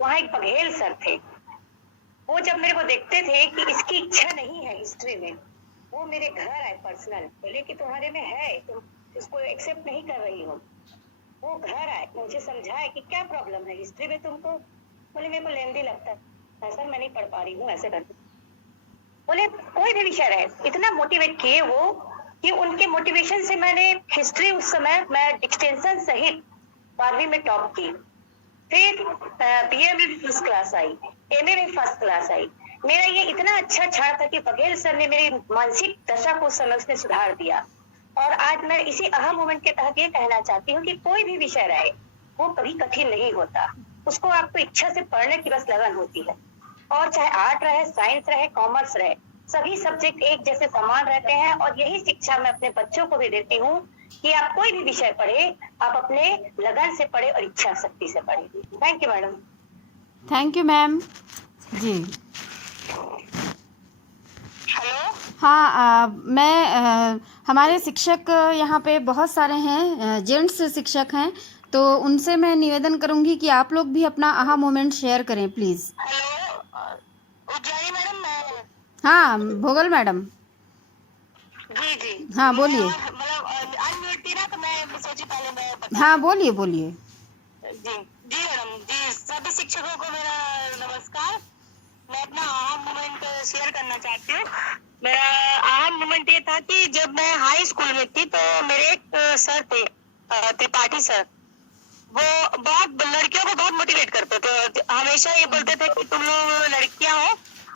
वहाँ एक बघेल सर थे, वो जब मेरे को देखते थे कि इसकी इच्छा नहीं है हिस्ट्री में, वो मेरे घर आए पर्सनल, बोले कि तुम्हारे में है, तुम इसको एक्सेप्ट नहीं कर रही हो। वो घर आए, मुझे समझाए कि क्या प्रॉब्लम है हिस्ट्री में तुमको। बोले मेरे को लेंदी लगता है सर, मैं नहीं पढ़ पा रही हूँ, ऐसे करके। बोले कोई भी विषय रहे, इतना मोटिवेट किए वो कि उनके मोटिवेशन से मैंने हिस्ट्री उस समय मैं एक्सटेंशन सहित 12वीं में टॉप की। फिर बीए में भी फर्स्ट क्लास आई, एमए में फर्स्ट क्लास आई। मेरा ये इतना अच्छा क्षण था कि बघेल सर ने मेरी मानसिक दशा को समझने सुधार दिया। और आज मैं इसी अहम मोमेंट के तहत ये कहना चाहती हूँ कि कोई भी विषय रहे वो कभी कठिन नहीं होता, उसको आपको इच्छा से पढ़ने की बस लगन होती है। और चाहे आर्ट रहे, साइंस रहे, कॉमर्स रहे, सभी सब्जेक्ट एक जैसे समान रहते हैं। और यही शिक्षा मैं अपने बच्चों को भी देती हूँ कि आप कोई भी विषय पढ़े, आप अपने लगन से पढ़े और इच्छा शक्ति से पढ़े। Thank you madam. Thank you ma'am. जी हेलो, हाँ मैं हमारे शिक्षक यहाँ पे बहुत सारे हैं, जेंट्स शिक्षक हैं, तो उनसे मैं निवेदन करूंगी कि आप लोग भी अपना आहा मोमेंट शेयर करें प्लीज़। हेलो उज्जैनी मैडम, मैं हाँ भोगल मैडम, जी जी हाँ मैं बोलिए। मतलब अनम्यूट थी ना, तो मैं सोची पहले मैं बता हाँ बोलिए बोलिए। जी जी मैडम जी, सभी शिक्षकों को मेरा नमस्कार। मैं अपना अहम मोमेंट शेयर करना चाहती हूँ। मेरा अहम मोमेंट ये था कि जब मैं हाई स्कूल में थी तो मेरे एक सर थे, त्रिपाठी सर। वो बहुत लड़कियों को बहुत मोटिवेट करते थे। हमेशा ये बोलते थे कि तुम लोग लड़कियां हो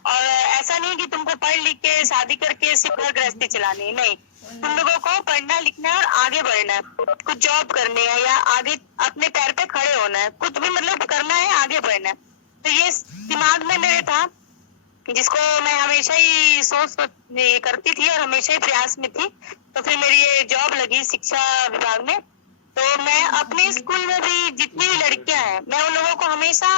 और ऐसा नहीं कि तुमको पढ़ लिख के शादी करके सिर्फ घर गृहस्थी चलानी है, नहीं, तुम लोगों को पढ़ना लिखना है और आगे बढ़ना है, कुछ जॉब करनी है या आगे अपने पैर पे खड़े होना है, कुछ भी मतलब करना है, आगे बढ़ना है। तो ये दिमाग में मेरे था, जिसको मैं हमेशा ही सोच ये करती थी और हमेशा ही प्रयास में थी। तो फिर मेरी ये जॉब लगी शिक्षा विभाग में। तो मैं अपने स्कूल में भी जितनी भी लड़कियां हैं, मैं उन लोगों को हमेशा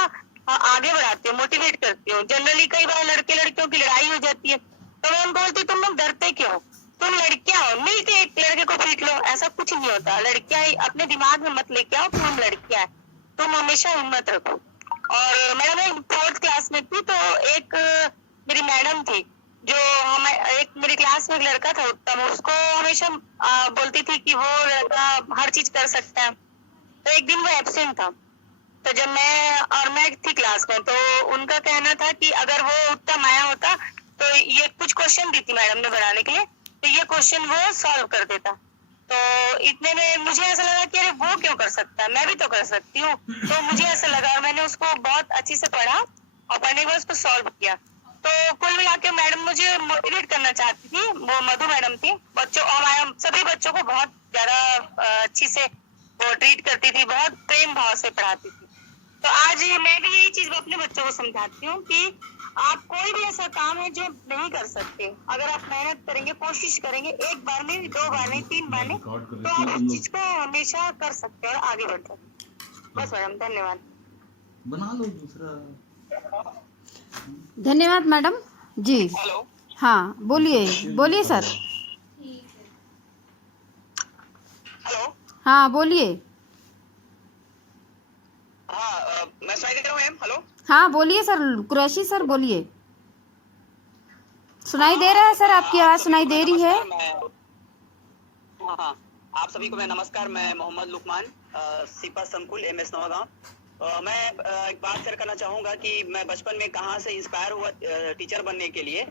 आगे बढ़ाती हूँ, मोटिवेट करती हूँ। जनरली कई बार लड़के लड़कियों की लड़ाई हो जाती है, तो मैं उनको बोलती हूँ तुम लोग डरते क्यों हो? तुम लड़कियां हो, मिलके एक लड़के को पीट लो, ऐसा कुछ नहीं होता। लड़कियां ही अपने दिमाग में मत लेके आओ कि हम लड़कियां हैं, तुम हमेशा हिम्मत रखो। और मैं 4th क्लास में थी, तो एक मेरी मैडम थी जो हमें, एक मेरी क्लास में एक लड़का था उत्तम, उसको हमेशा बोलती थी कि वो लड़का हर चीज कर सकता है। तो एक दिन वो एब्सेंट था, तो जब मैं थी क्लास में, तो उनका कहना था कि अगर वो उत्तम आया होता तो ये कुछ क्वेश्चन दी थी मैडम ने बनाने के लिए, तो ये क्वेश्चन वो सॉल्व कर देता। तो इतने में मुझे ऐसा लगा कि अरे वो क्यों कर सकता है, मैं भी तो कर सकती हूँ। तो मुझे ऐसा लगा और मैंने उसको बहुत अच्छे से पढ़ा और पढ़ने के बाद उसको सॉल्व किया। तो कुल मिला के मैडम मुझे मोटिवेट करना चाहती थी, वो मधु मैडम थी। बच्चों और सभी बच्चों को बहुत ज्यादा अच्छी से वो ट्रीट करती थी, बहुत प्रेम भाव से पढ़ाती थी। तो आज मैं भी यही चीज अपने बच्चों को समझाती हूँ कि आप कोई भी ऐसा काम है जो नहीं कर सकते, अगर आप मेहनत करेंगे, कोशिश करेंगे, एक बार नहीं, 2 बार नहीं, 3 बार नहीं, तो आप उस चीज को हमेशा कर सकते हैं और आगे बढ़ सकते हैं। बस मैडम, धन्यवाद। बना लो दूसरा। धन्यवाद मैडम जी। हेलो हाँ बोलिए बोलिए सर। हेलो हाँ बोलिए। हाँ मैं सुनाई दे रहा हूँ मैम? हेलो हाँ बोलिए सर, कुरैशी सर बोलिए। सुनाई दे रहा है सर, आपकी आवाज़ सुनाई दे रही है। हाँ, आप सभी को मैं नमस्कार। मैं मोहम्मद लुकमान, सिपा संकुल MS नवागांव। मैं एक बात शेयर करना चाहूंगा कि मैं बचपन में कहाँ से इंस्पायर हुआ टीचर बनने के लिए,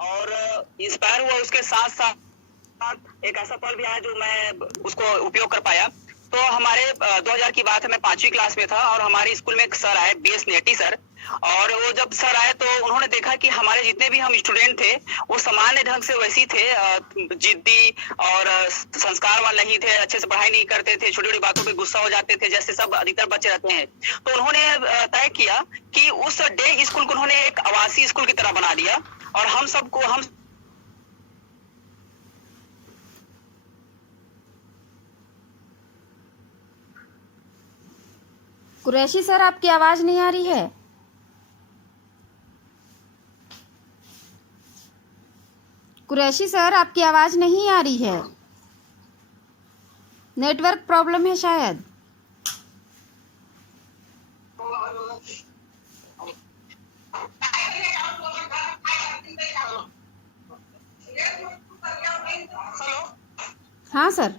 और इंस्पायर हुआ उसके साथ साथ एक ऐसा पल भी आया जो मैं उसको उपयोग कर पाया। तो हमारे 2000 की बात है, मैं 5वीं क्लास में था और हमारे स्कूल में एक सर आए, BS नेटी सर। और वो जब सर आए तो उन्होंने देखा कि हमारे जितने भी हम स्टूडेंट थे वो सामान्य ढंग से वैसी थे, जिद्दी और संस्कारवान नहीं थे, अच्छे से पढ़ाई नहीं करते थे, छोटी छोटी बातों पे गुस्सा हो जाते थे, जैसे सब अधिकतर बच्चे रहते हैं। तो उन्होंने तय किया कि उस डे स्कूल को उन्होंने एक आवासीय स्कूल की तरह बना दिया और हम सबको हम कुरैशी सर आपकी आवाज़ नहीं आ रही है। कुरैशी सर आपकी आवाज़ नहीं आ रही है, नेटवर्क प्रॉब्लम है शायद। हाँ सर।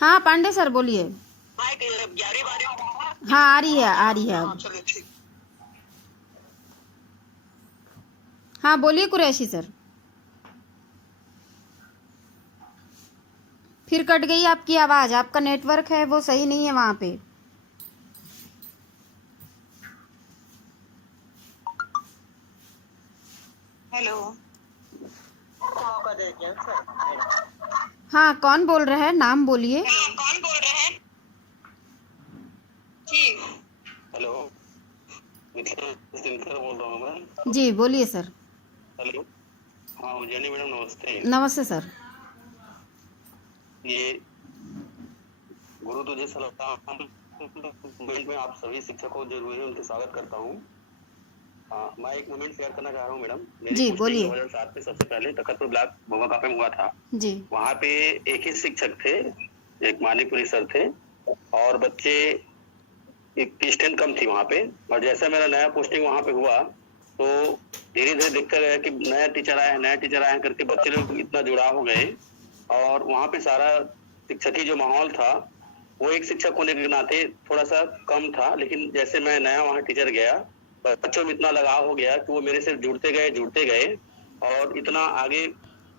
हाँ पांडे सर बोलिए। 11 हाँ आ रही है अब। हाँ बोलिए कुरैशी सर। फिर कट गई आपकी आवाज़, आपका नेटवर्क है वो सही नहीं है वहाँ पे। हेलो, हाँ कौन बोल रहा है, नाम बोलिए। कौन बोल रहे हैं? ठीक। हेलो, बोल रहा हूँ मैं। जी बोलिए सर। हेलो, हाँ उज्जैनी मैडम नमस्ते। नमस्ते सर। ये गुरु तुझे सलाम में आप सभी शिक्षकों जरूर उनके स्वागत करता हूँ। हाँ, मैं एक मोमेंट शेयर करना चाह रहा हूँ मैडम। जी, बोलिए। 2007 में सबसे पहले तखतपुर ब्लॉक भोगापा में हुआ था। जी। वहाँ पे एक ही शिक्षक थे, एक मानीपुरी सर थे, और बच्चे एक स्ट्रेंथ कम थी वहाँ पे। और जैसा मेरा नया पोस्टिंग वहाँ पे हुआ तो धीरे धीरे देखता गया कि नया टीचर आया करके बच्चे लोग इतना जुड़ाव हो गए। और वहाँ पे सारा शिक्षकी जो माहौल था वो एक शिक्षक होने के नाते थोड़ा सा कम था, लेकिन जैसे मैं नया वहाँ टीचर गया बच्चों में इतना लगाव हो गया कि वो मेरे से जुड़ते गए और इतना आगे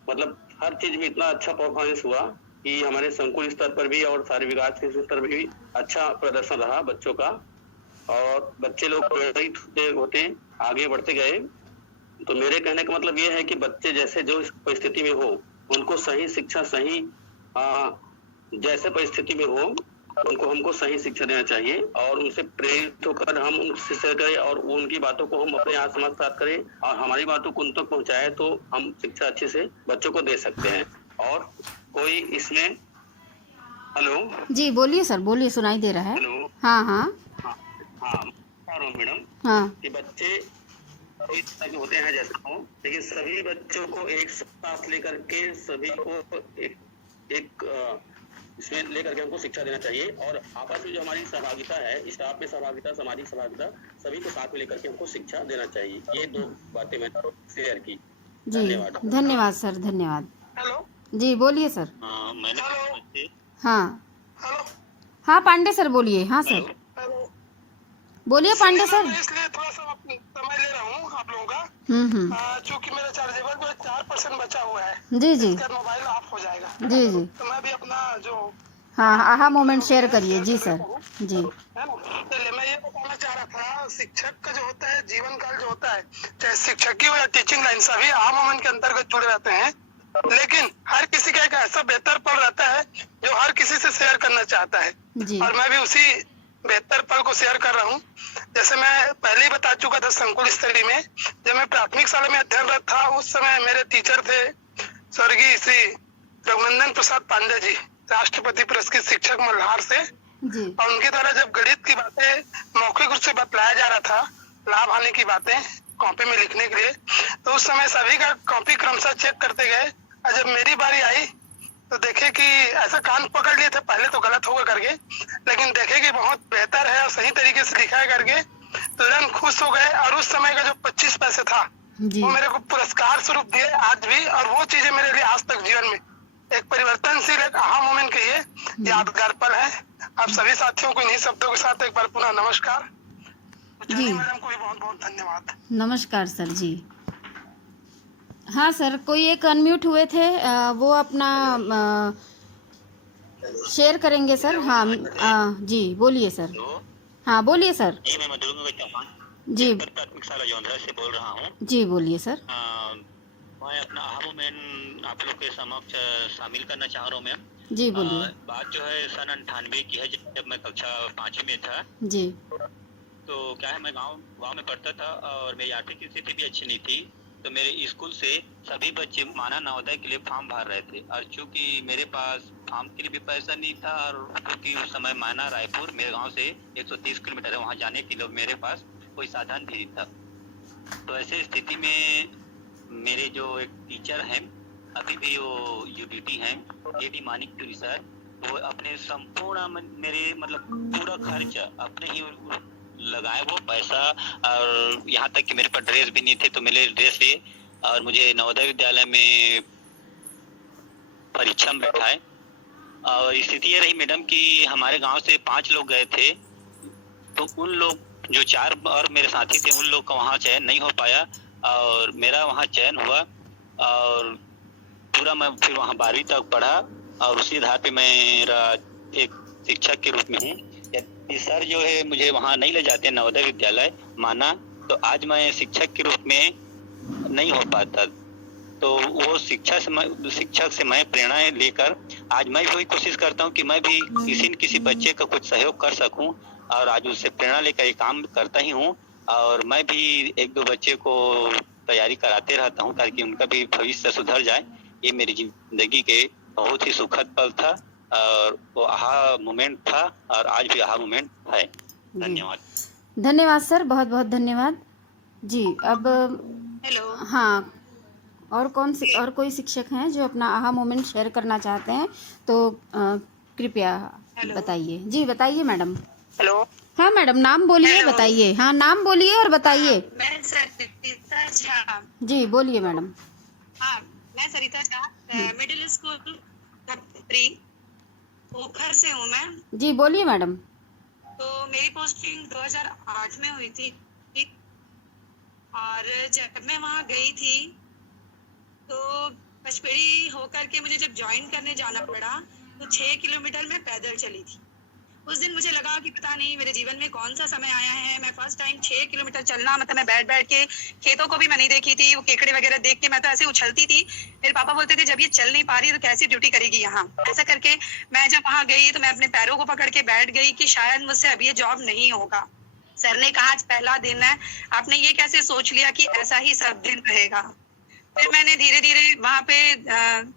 मतलब हर चीज में इतना अच्छा परफॉर्मेंस हुआ कि हमारे संकुल स्तर पर भी और सारे विकास के स्तर पर भी अच्छा प्रदर्शन रहा बच्चों का। और बच्चे लोग प्रेरित होते आगे बढ़ते गए। तो मेरे कहने का मतलब ये है कि बच्चे जैसे जो परिस्थिति में हो उनको सही शिक्षा सही जैसे परिस्थिति में हो उनको हमको सही शिक्षा देना चाहिए और उनसे प्रेरित होकर हम उनसे शेयर करें और उनकी बातों को हम अपने यहाँ समाज करें और हमारी बातों को उन तक पहुँचाए तो हम शिक्षा अच्छे से बच्चों को दे सकते हैं। और कोई इसमें हेलो जी बोलिए सर, बोलिए, सुनाई दे रहा है। हेलो हाँ हाँ हाँ मैडम हाँ कि बच्चे इस तरह के होते हैं जैसे हो, लेकिन सभी बच्चों को एक साथ लेकर के सभी को एक इसमें लेकर के हमको शिक्षा देना चाहिए। और आपस में जो हमारी सहभागिता है, स्टाफ में सहभागिता, सामाजिक सहभागिता, सभी को साथ में लेकर के हमको शिक्षा देना चाहिए। ये दो बातें मैंने शेयर की। जी, धन्यवाद सर, धन्यवाद। हेलो जी बोलिए सर। मैंने हाँ पांडे सर बोलिए। हाँ सर हेलो बोलिए पांडे सर। इसलिए थोड़ा सा समय ले रहा हूँ आप लोगों का, चूंकि मेरा चार्जेबल में 4% बचा हुआ है। जी जी इसका मोबाइल ऑफ हो जाएगा। जी जी तो मैं भी अपना जो हाँ आहा मोमेंट शेयर करिए। जी सर जी। है ना, चलिए मैं ये बताना चाह रहा था, शिक्षक का जो होता है जीवन काल जो होता है, चाहे शिक्षक हो या टीचिंग लाइन, सभी आहा मोमेंट के अंतर्गत जुड़े रहते हैं। लेकिन हर किसी का एक ऐसा बेहतर पल रहता है जो हर किसी से शेयर करना चाहता है जी। और मैं भी उसी बेहतर पल को शेयर कर रहा हूँ। जैसे मैं पहले ही बता चुका था, संकुल स्तरीय में जब मैं प्राथमिक शाला में अध्ययनरत था उस समय मेरे टीचर थे स्वर्गीय श्री रघुनंदन प्रसाद पांडे जी, राष्ट्रपति पुरस्कृत शिक्षक मल्हार से। जी और उनके द्वारा जब गणित की बातें मौखिक रूप से बतलाया जा रहा था, लाभ हानि की बातें कॉपी में लिखने के लिए, तो उस समय सभी का कॉपी क्रमशः चेक करते गए। और जब मेरी बारी आई तो देखे कि ऐसा कान पकड़ लिए थे, पहले तो गलत होगा करके, लेकिन देखे कि बहुत बेहतर है और सही तरीके से लिखा है करके तुरंत खुश हो गए। और उस समय का जो 25 पैसे था वो मेरे को पुरस्कार स्वरूप दिए आज भी। और वो चीजें मेरे लिए आज तक जीवन में एक परिवर्तनशील, एक आहा मोमेंट के ये यादगार पल है। आप सभी साथियों को इन्हीं शब्दों के साथ एक बार पुनः नमस्कार। जी मैडम को भी बहुत बहुत धन्यवाद। नमस्कार सर जी। हाँ सर, कोई एक अनम्यूट हुए थे, वो अपना शेयर करेंगे सर। हाँ जी बोलिए सर। हाँ बोलिए सर। जी मैं मधुर चौहान जी प्राथमिक शाला जोंधरा से बोल रहा हूँ। जी बोलिए सर। मैं अपना आहा मोमेंट आप लोग के समक्ष शामिल करना चाह रहा हूँ मैम। जी बोलिए। बात जो है सन 98 की है, जब मैं कक्षा 5वीं में था। जी तो क्या है, मैं गांव में पढ़ता था और मेरी आर्थिक स्थिति भी अच्छी नहीं थी। तो मेरे स्कूल से सभी बच्चे माना नवोदय के लिए फॉर्म भर रहे थे और चूंकि मेरे पास फॉर्म के लिए भी पैसा नहीं था और क्योंकि उस समय माना रायपुर मेरे गांव से 130 किलोमीटर है, वहाँ जाने के लिए मेरे पास कोई साधन भी नहीं था। तो ऐसे स्थिति में मेरे जो एक टीचर हैं, अभी भी वो यूडीटी हैं, एडी मानिकपुरी सर, वो अपने संपूर्ण मेरे मतलब पूरा खर्च अपने ही लगाए वो पैसा। और यहाँ तक कि मेरे पास ड्रेस भी नहीं थे तो मेरे ड्रेस लिए और मुझे नवोदय विद्यालय में परीक्षा में बैठाए। और स्थिति ये रही मैडम कि हमारे गांव से 5 लोग गए थे, तो उन लोग जो 4 और मेरे साथी थे उन लोग का वहाँ चयन नहीं हो पाया और मेरा वहाँ चयन हुआ। और पूरा मैं फिर वहाँ 12वीं तक पढ़ा और उसी आधार पे मेरा एक शिक्षक के रूप में हूँ। यदि सर जो है मुझे वहाँ नहीं ले जाते नवोदय विद्यालय माना, तो आज मैं शिक्षक के रूप में नहीं हो पाता। तो वो शिक्षक से मैं प्रेरणा लेकर आज मैं भी वही कोशिश करता हूँ कि मैं भी किसी न किसी बच्चे का कुछ सहयोग कर सकूं और आज उससे प्रेरणा लेकर ये काम करता ही हूँ। और मैं भी 1-2 बच्चे को तैयारी कराते रहता हूँ ताकि उनका भी भविष्य सुधर जाए। ये मेरी जिंदगी के बहुत ही सुखद पल था और वो आहा मोमेंट था और आज भी आहा मोमेंट है। धन्यवाद। धन्यवाद सर, बहुत बहुत धन्यवाद। जी अब हेलो। हाँ, और और कोई शिक्षक हैं जो अपना आहा मोमेंट शेयर करना चाहते हैं तो कृपया बताइए। जी बताइए मैडम। हेलो। हाँ मैडम, नाम बोलिए, हेलो। बताइए। हाँ, नाम बोलिए और बताइए। मैं सरिता झा। जी बोलिए मैडम। हाँ, मैं Sarita Jha, middle school pre पोखर से हूँ मैं। जी बोलिए मैडम। तो मेरी पोस्टिंग 2008 में हुई थी और जब मैं वहाँ गई थी तो पचपेड़ी होकर के मुझे जब ज्वाइन करने जाना पड़ा तो 6 किलोमीटर मैं पैदल चली थी। उस दिन मुझे लगा कि पता नहीं मेरे जीवन में कौन सा समय आया है, मैं फर्स्ट टाइम 6 किलोमीटर चलना, मतलब मैं बैठ बैठ के, खेतों को भी मैं नहीं देखी थी, वो केकड़े वगैरह देख के मैं तो ऐसे उछलती थी। मेरे पापा बोलते थे जब ये चल नहीं पा रही तो कैसी ड्यूटी करेगी यहाँ। ऐसा करके मैं जब वहाँ गई तो मैं अपने पैरों को पकड़ के बैठ गई कि शायद मुझसे अब ये जॉब नहीं होगा। सर ने कहा आज पहला दिन है, आपने ये कैसे सोच लिया कि ऐसा ही सब दिन रहेगा। फिर मैंने धीरे धीरे वहाँ पे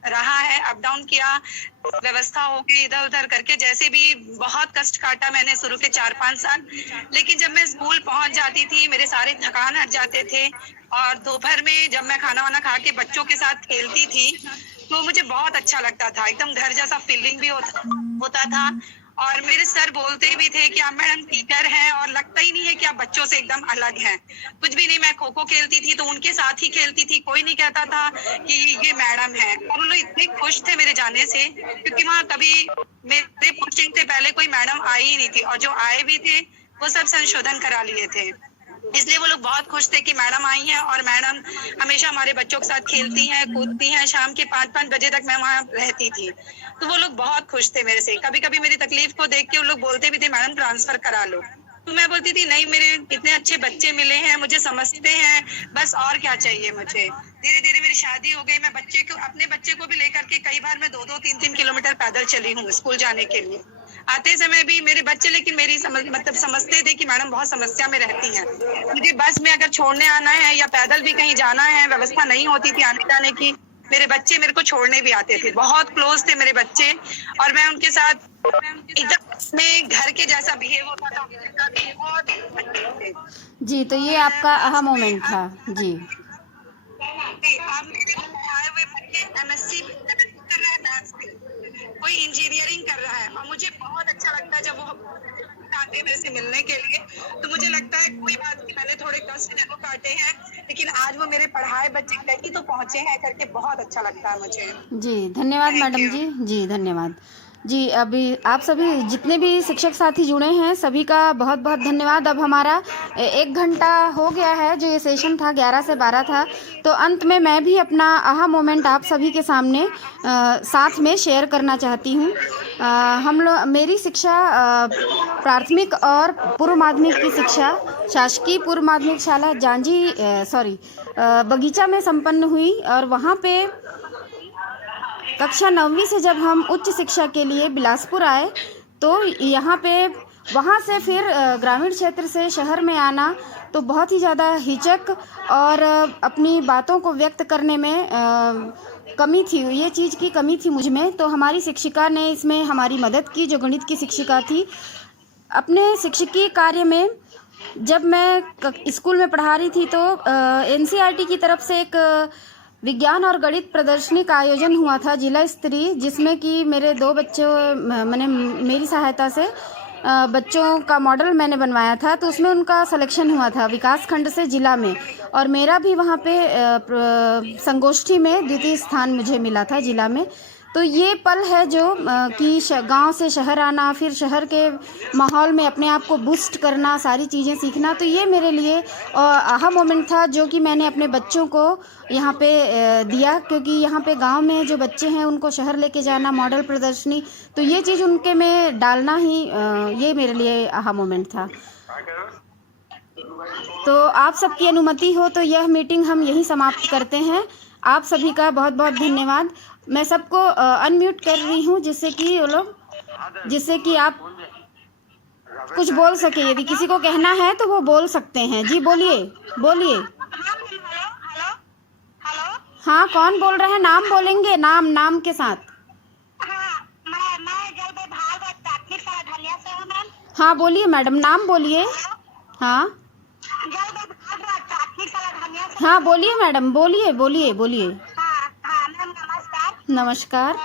रहा है, अप डाउन किया, व्यवस्था हो गई इधर उधर करके, जैसे भी बहुत कष्ट काटा मैंने शुरू के 4-5 साल। लेकिन जब मैं स्कूल पहुंच जाती थी मेरे सारे थकान हट जाते थे और दोपहर में जब मैं खाना वाना खा के बच्चों के साथ खेलती थी तो मुझे बहुत अच्छा लगता था, एकदम घर जैसा फीलिंग भी होता था। और मेरे सर बोलते भी थे कि आप मैडम टीचर हैं और लगता ही नहीं है कि आप बच्चों से एकदम अलग हैं। कुछ भी नहीं, मैं खो खो खेलती थी तो उनके साथ ही खेलती थी, कोई नहीं कहता था कि ये मैडम है। और उन लोग इतने खुश थे मेरे जाने से, क्योंकि वहाँ कभी मेरे पोस्टिंग से पहले कोई मैडम आई ही नहीं थी और जो आए भी थे वो सब संशोधन करा लिए थे। इसलिए वो लोग बहुत खुश थे कि मैडम आई हैं और मैडम हमेशा हमारे बच्चों के साथ खेलती हैं, कूदती हैं। शाम के 5-5 बजे तक मैं वहाँ रहती थी तो वो लोग बहुत खुश थे मेरे से। कभी कभी मेरी तकलीफ को देख के वो लोग बोलते भी थे मैडम ट्रांसफर करा लो, तो मैं बोलती थी नहीं, मेरे इतने अच्छे बच्चे मिले हैं, मुझे समझते हैं, बस और क्या चाहिए मुझे। धीरे धीरे मेरी शादी हो गई, मैं अपने बच्चे को भी लेकर के कई बार मैं 2-2, 3-3 किलोमीटर पैदल चली हूँ स्कूल जाने के लिए। आते समय भी मेरे बच्चे लेकिन मेरी समझते थे कि मैडम बहुत समस्या में रहती हैं। मुझे बस में अगर छोड़ने आना है या पैदल भी कहीं जाना है, व्यवस्था नहीं होती थी आने जाने की, मेरे बच्चे मेरे को छोड़ने भी आते थे। बहुत क्लोज थे मेरे बच्चे और मैं उनके साथ एकदम में घर के जैसा बिहेव होता था उनके साथ, बहुत। जी तो ये आपका आहा मोमेंट था। जी MSc कर रहा है मैथ्स में, कोई इंजीनियरिंग कर रहा है और मुझे बहुत अच्छा लगता है जब वो आते हैं मेरे से मिलने के लिए। तो मुझे लगता है कोई बात नहीं, मैंने थोड़े कष्ट जरूर काटे हैं लेकिन आज वो मेरे पढ़ाए बच्चे कहीं तो पहुंचे हैं करके बहुत अच्छा लगता है मुझे। जी धन्यवाद मैडम जी। जी धन्यवाद जी। अभी आप सभी जितने भी शिक्षक साथी जुड़े हैं सभी का बहुत बहुत धन्यवाद। अब हमारा 1 घंटा हो गया है, जो ये सेशन था 11 से 12 था। तो अंत में मैं भी अपना आहा मोमेंट आप सभी के सामने साथ में शेयर करना चाहती हूँ। मेरी शिक्षा प्राथमिक और पूर्व माध्यमिक की शिक्षा शासकीय पूर्व माध्यमिक शाला बगीचा में संपन्न हुई और वहाँ पे कक्षा 9वीं से जब हम उच्च शिक्षा के लिए बिलासपुर आए तो वहाँ से फिर ग्रामीण क्षेत्र से शहर में आना तो बहुत ही ज़्यादा हिचक और अपनी बातों को व्यक्त करने में कमी थी, ये चीज़ की कमी थी मुझ में। तो हमारी शिक्षिका ने इसमें हमारी मदद की, जो गणित की शिक्षिका थी। अपने शिक्षकीय कार्य में जब मैं स्कूल में पढ़ा रही थी तो NCERT की तरफ से एक विज्ञान और गणित प्रदर्शनी का आयोजन हुआ था जिला स्तरीय, जिसमें कि मेरे 2 बच्चों मेरी सहायता से बच्चों का मॉडल मैंने बनवाया था। तो उसमें उनका सिलेक्शन हुआ था विकास खंड से जिला में और मेरा भी वहाँ पे संगोष्ठी में 2य स्थान मुझे मिला था जिला में। तो ये पल है जो कि गांव से शहर आना, फिर शहर के माहौल में अपने आप को बूस्ट करना, सारी चीज़ें सीखना, तो ये मेरे लिए आहा मोमेंट था जो कि मैंने अपने बच्चों को यहाँ पे दिया। क्योंकि यहाँ पे गांव में जो बच्चे हैं उनको शहर लेके जाना, मॉडल प्रदर्शनी, तो ये चीज़ उनके में डालना ही ये मेरे लिए आहा मोमेंट था। तो आप सबकी अनुमति हो तो यह मीटिंग हम यहीं समाप्त करते हैं। आप सभी का बहुत बहुत धन्यवाद। मैं सबको अनम्यूट कर रही हूँ जिससे कि आप कुछ बोल सके। यदि किसी को कहना है तो वो बोल सकते हैं। जी बोलिए। हाँ, कौन बोल रहे हैं? नाम बोलेंगे, नाम के साथ। हाँ बोलिए मैडम, नाम बोलिए। हाँ हाँ बोलिए मैडम, बोलिए बोलिए बोलिए। हाँ हाँ मैम नमस्कार। नमस्कार।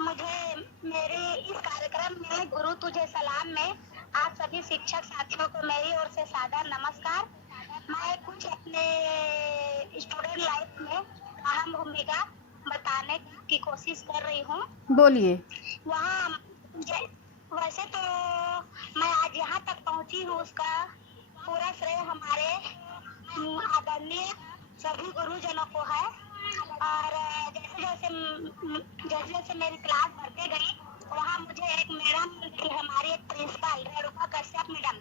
मुझे मेरे इस कार्यक्रम में गुरु तुझे सलाम में आप सभी शिक्षक साथियों को मेरी ओर से सादर नमस्कार। मैं कुछ अपने स्टूडेंट लाइफ में अहम भूमिका बताने की कोशिश कर रही हूँ। बोलिए। वहाँ वैसे तो मैं आज यहाँ तक पहुँची हूँ, उसका पूरा श्रेय हमारे आदरणीय सभी गुरुजनों को है। और जैसे जैसे मेरी क्लास बढ़ते गई, वहाँ मुझे एक मैडम थी, हमारी एक प्रिंसिपल रेणुका कश्यप मैडम,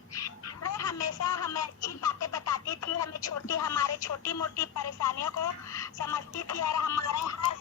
वो हमेशा हमें अच्छी बातें बताती थी, हमें हमारे छोटी मोटी परेशानियों को समझती थी और हमारे हर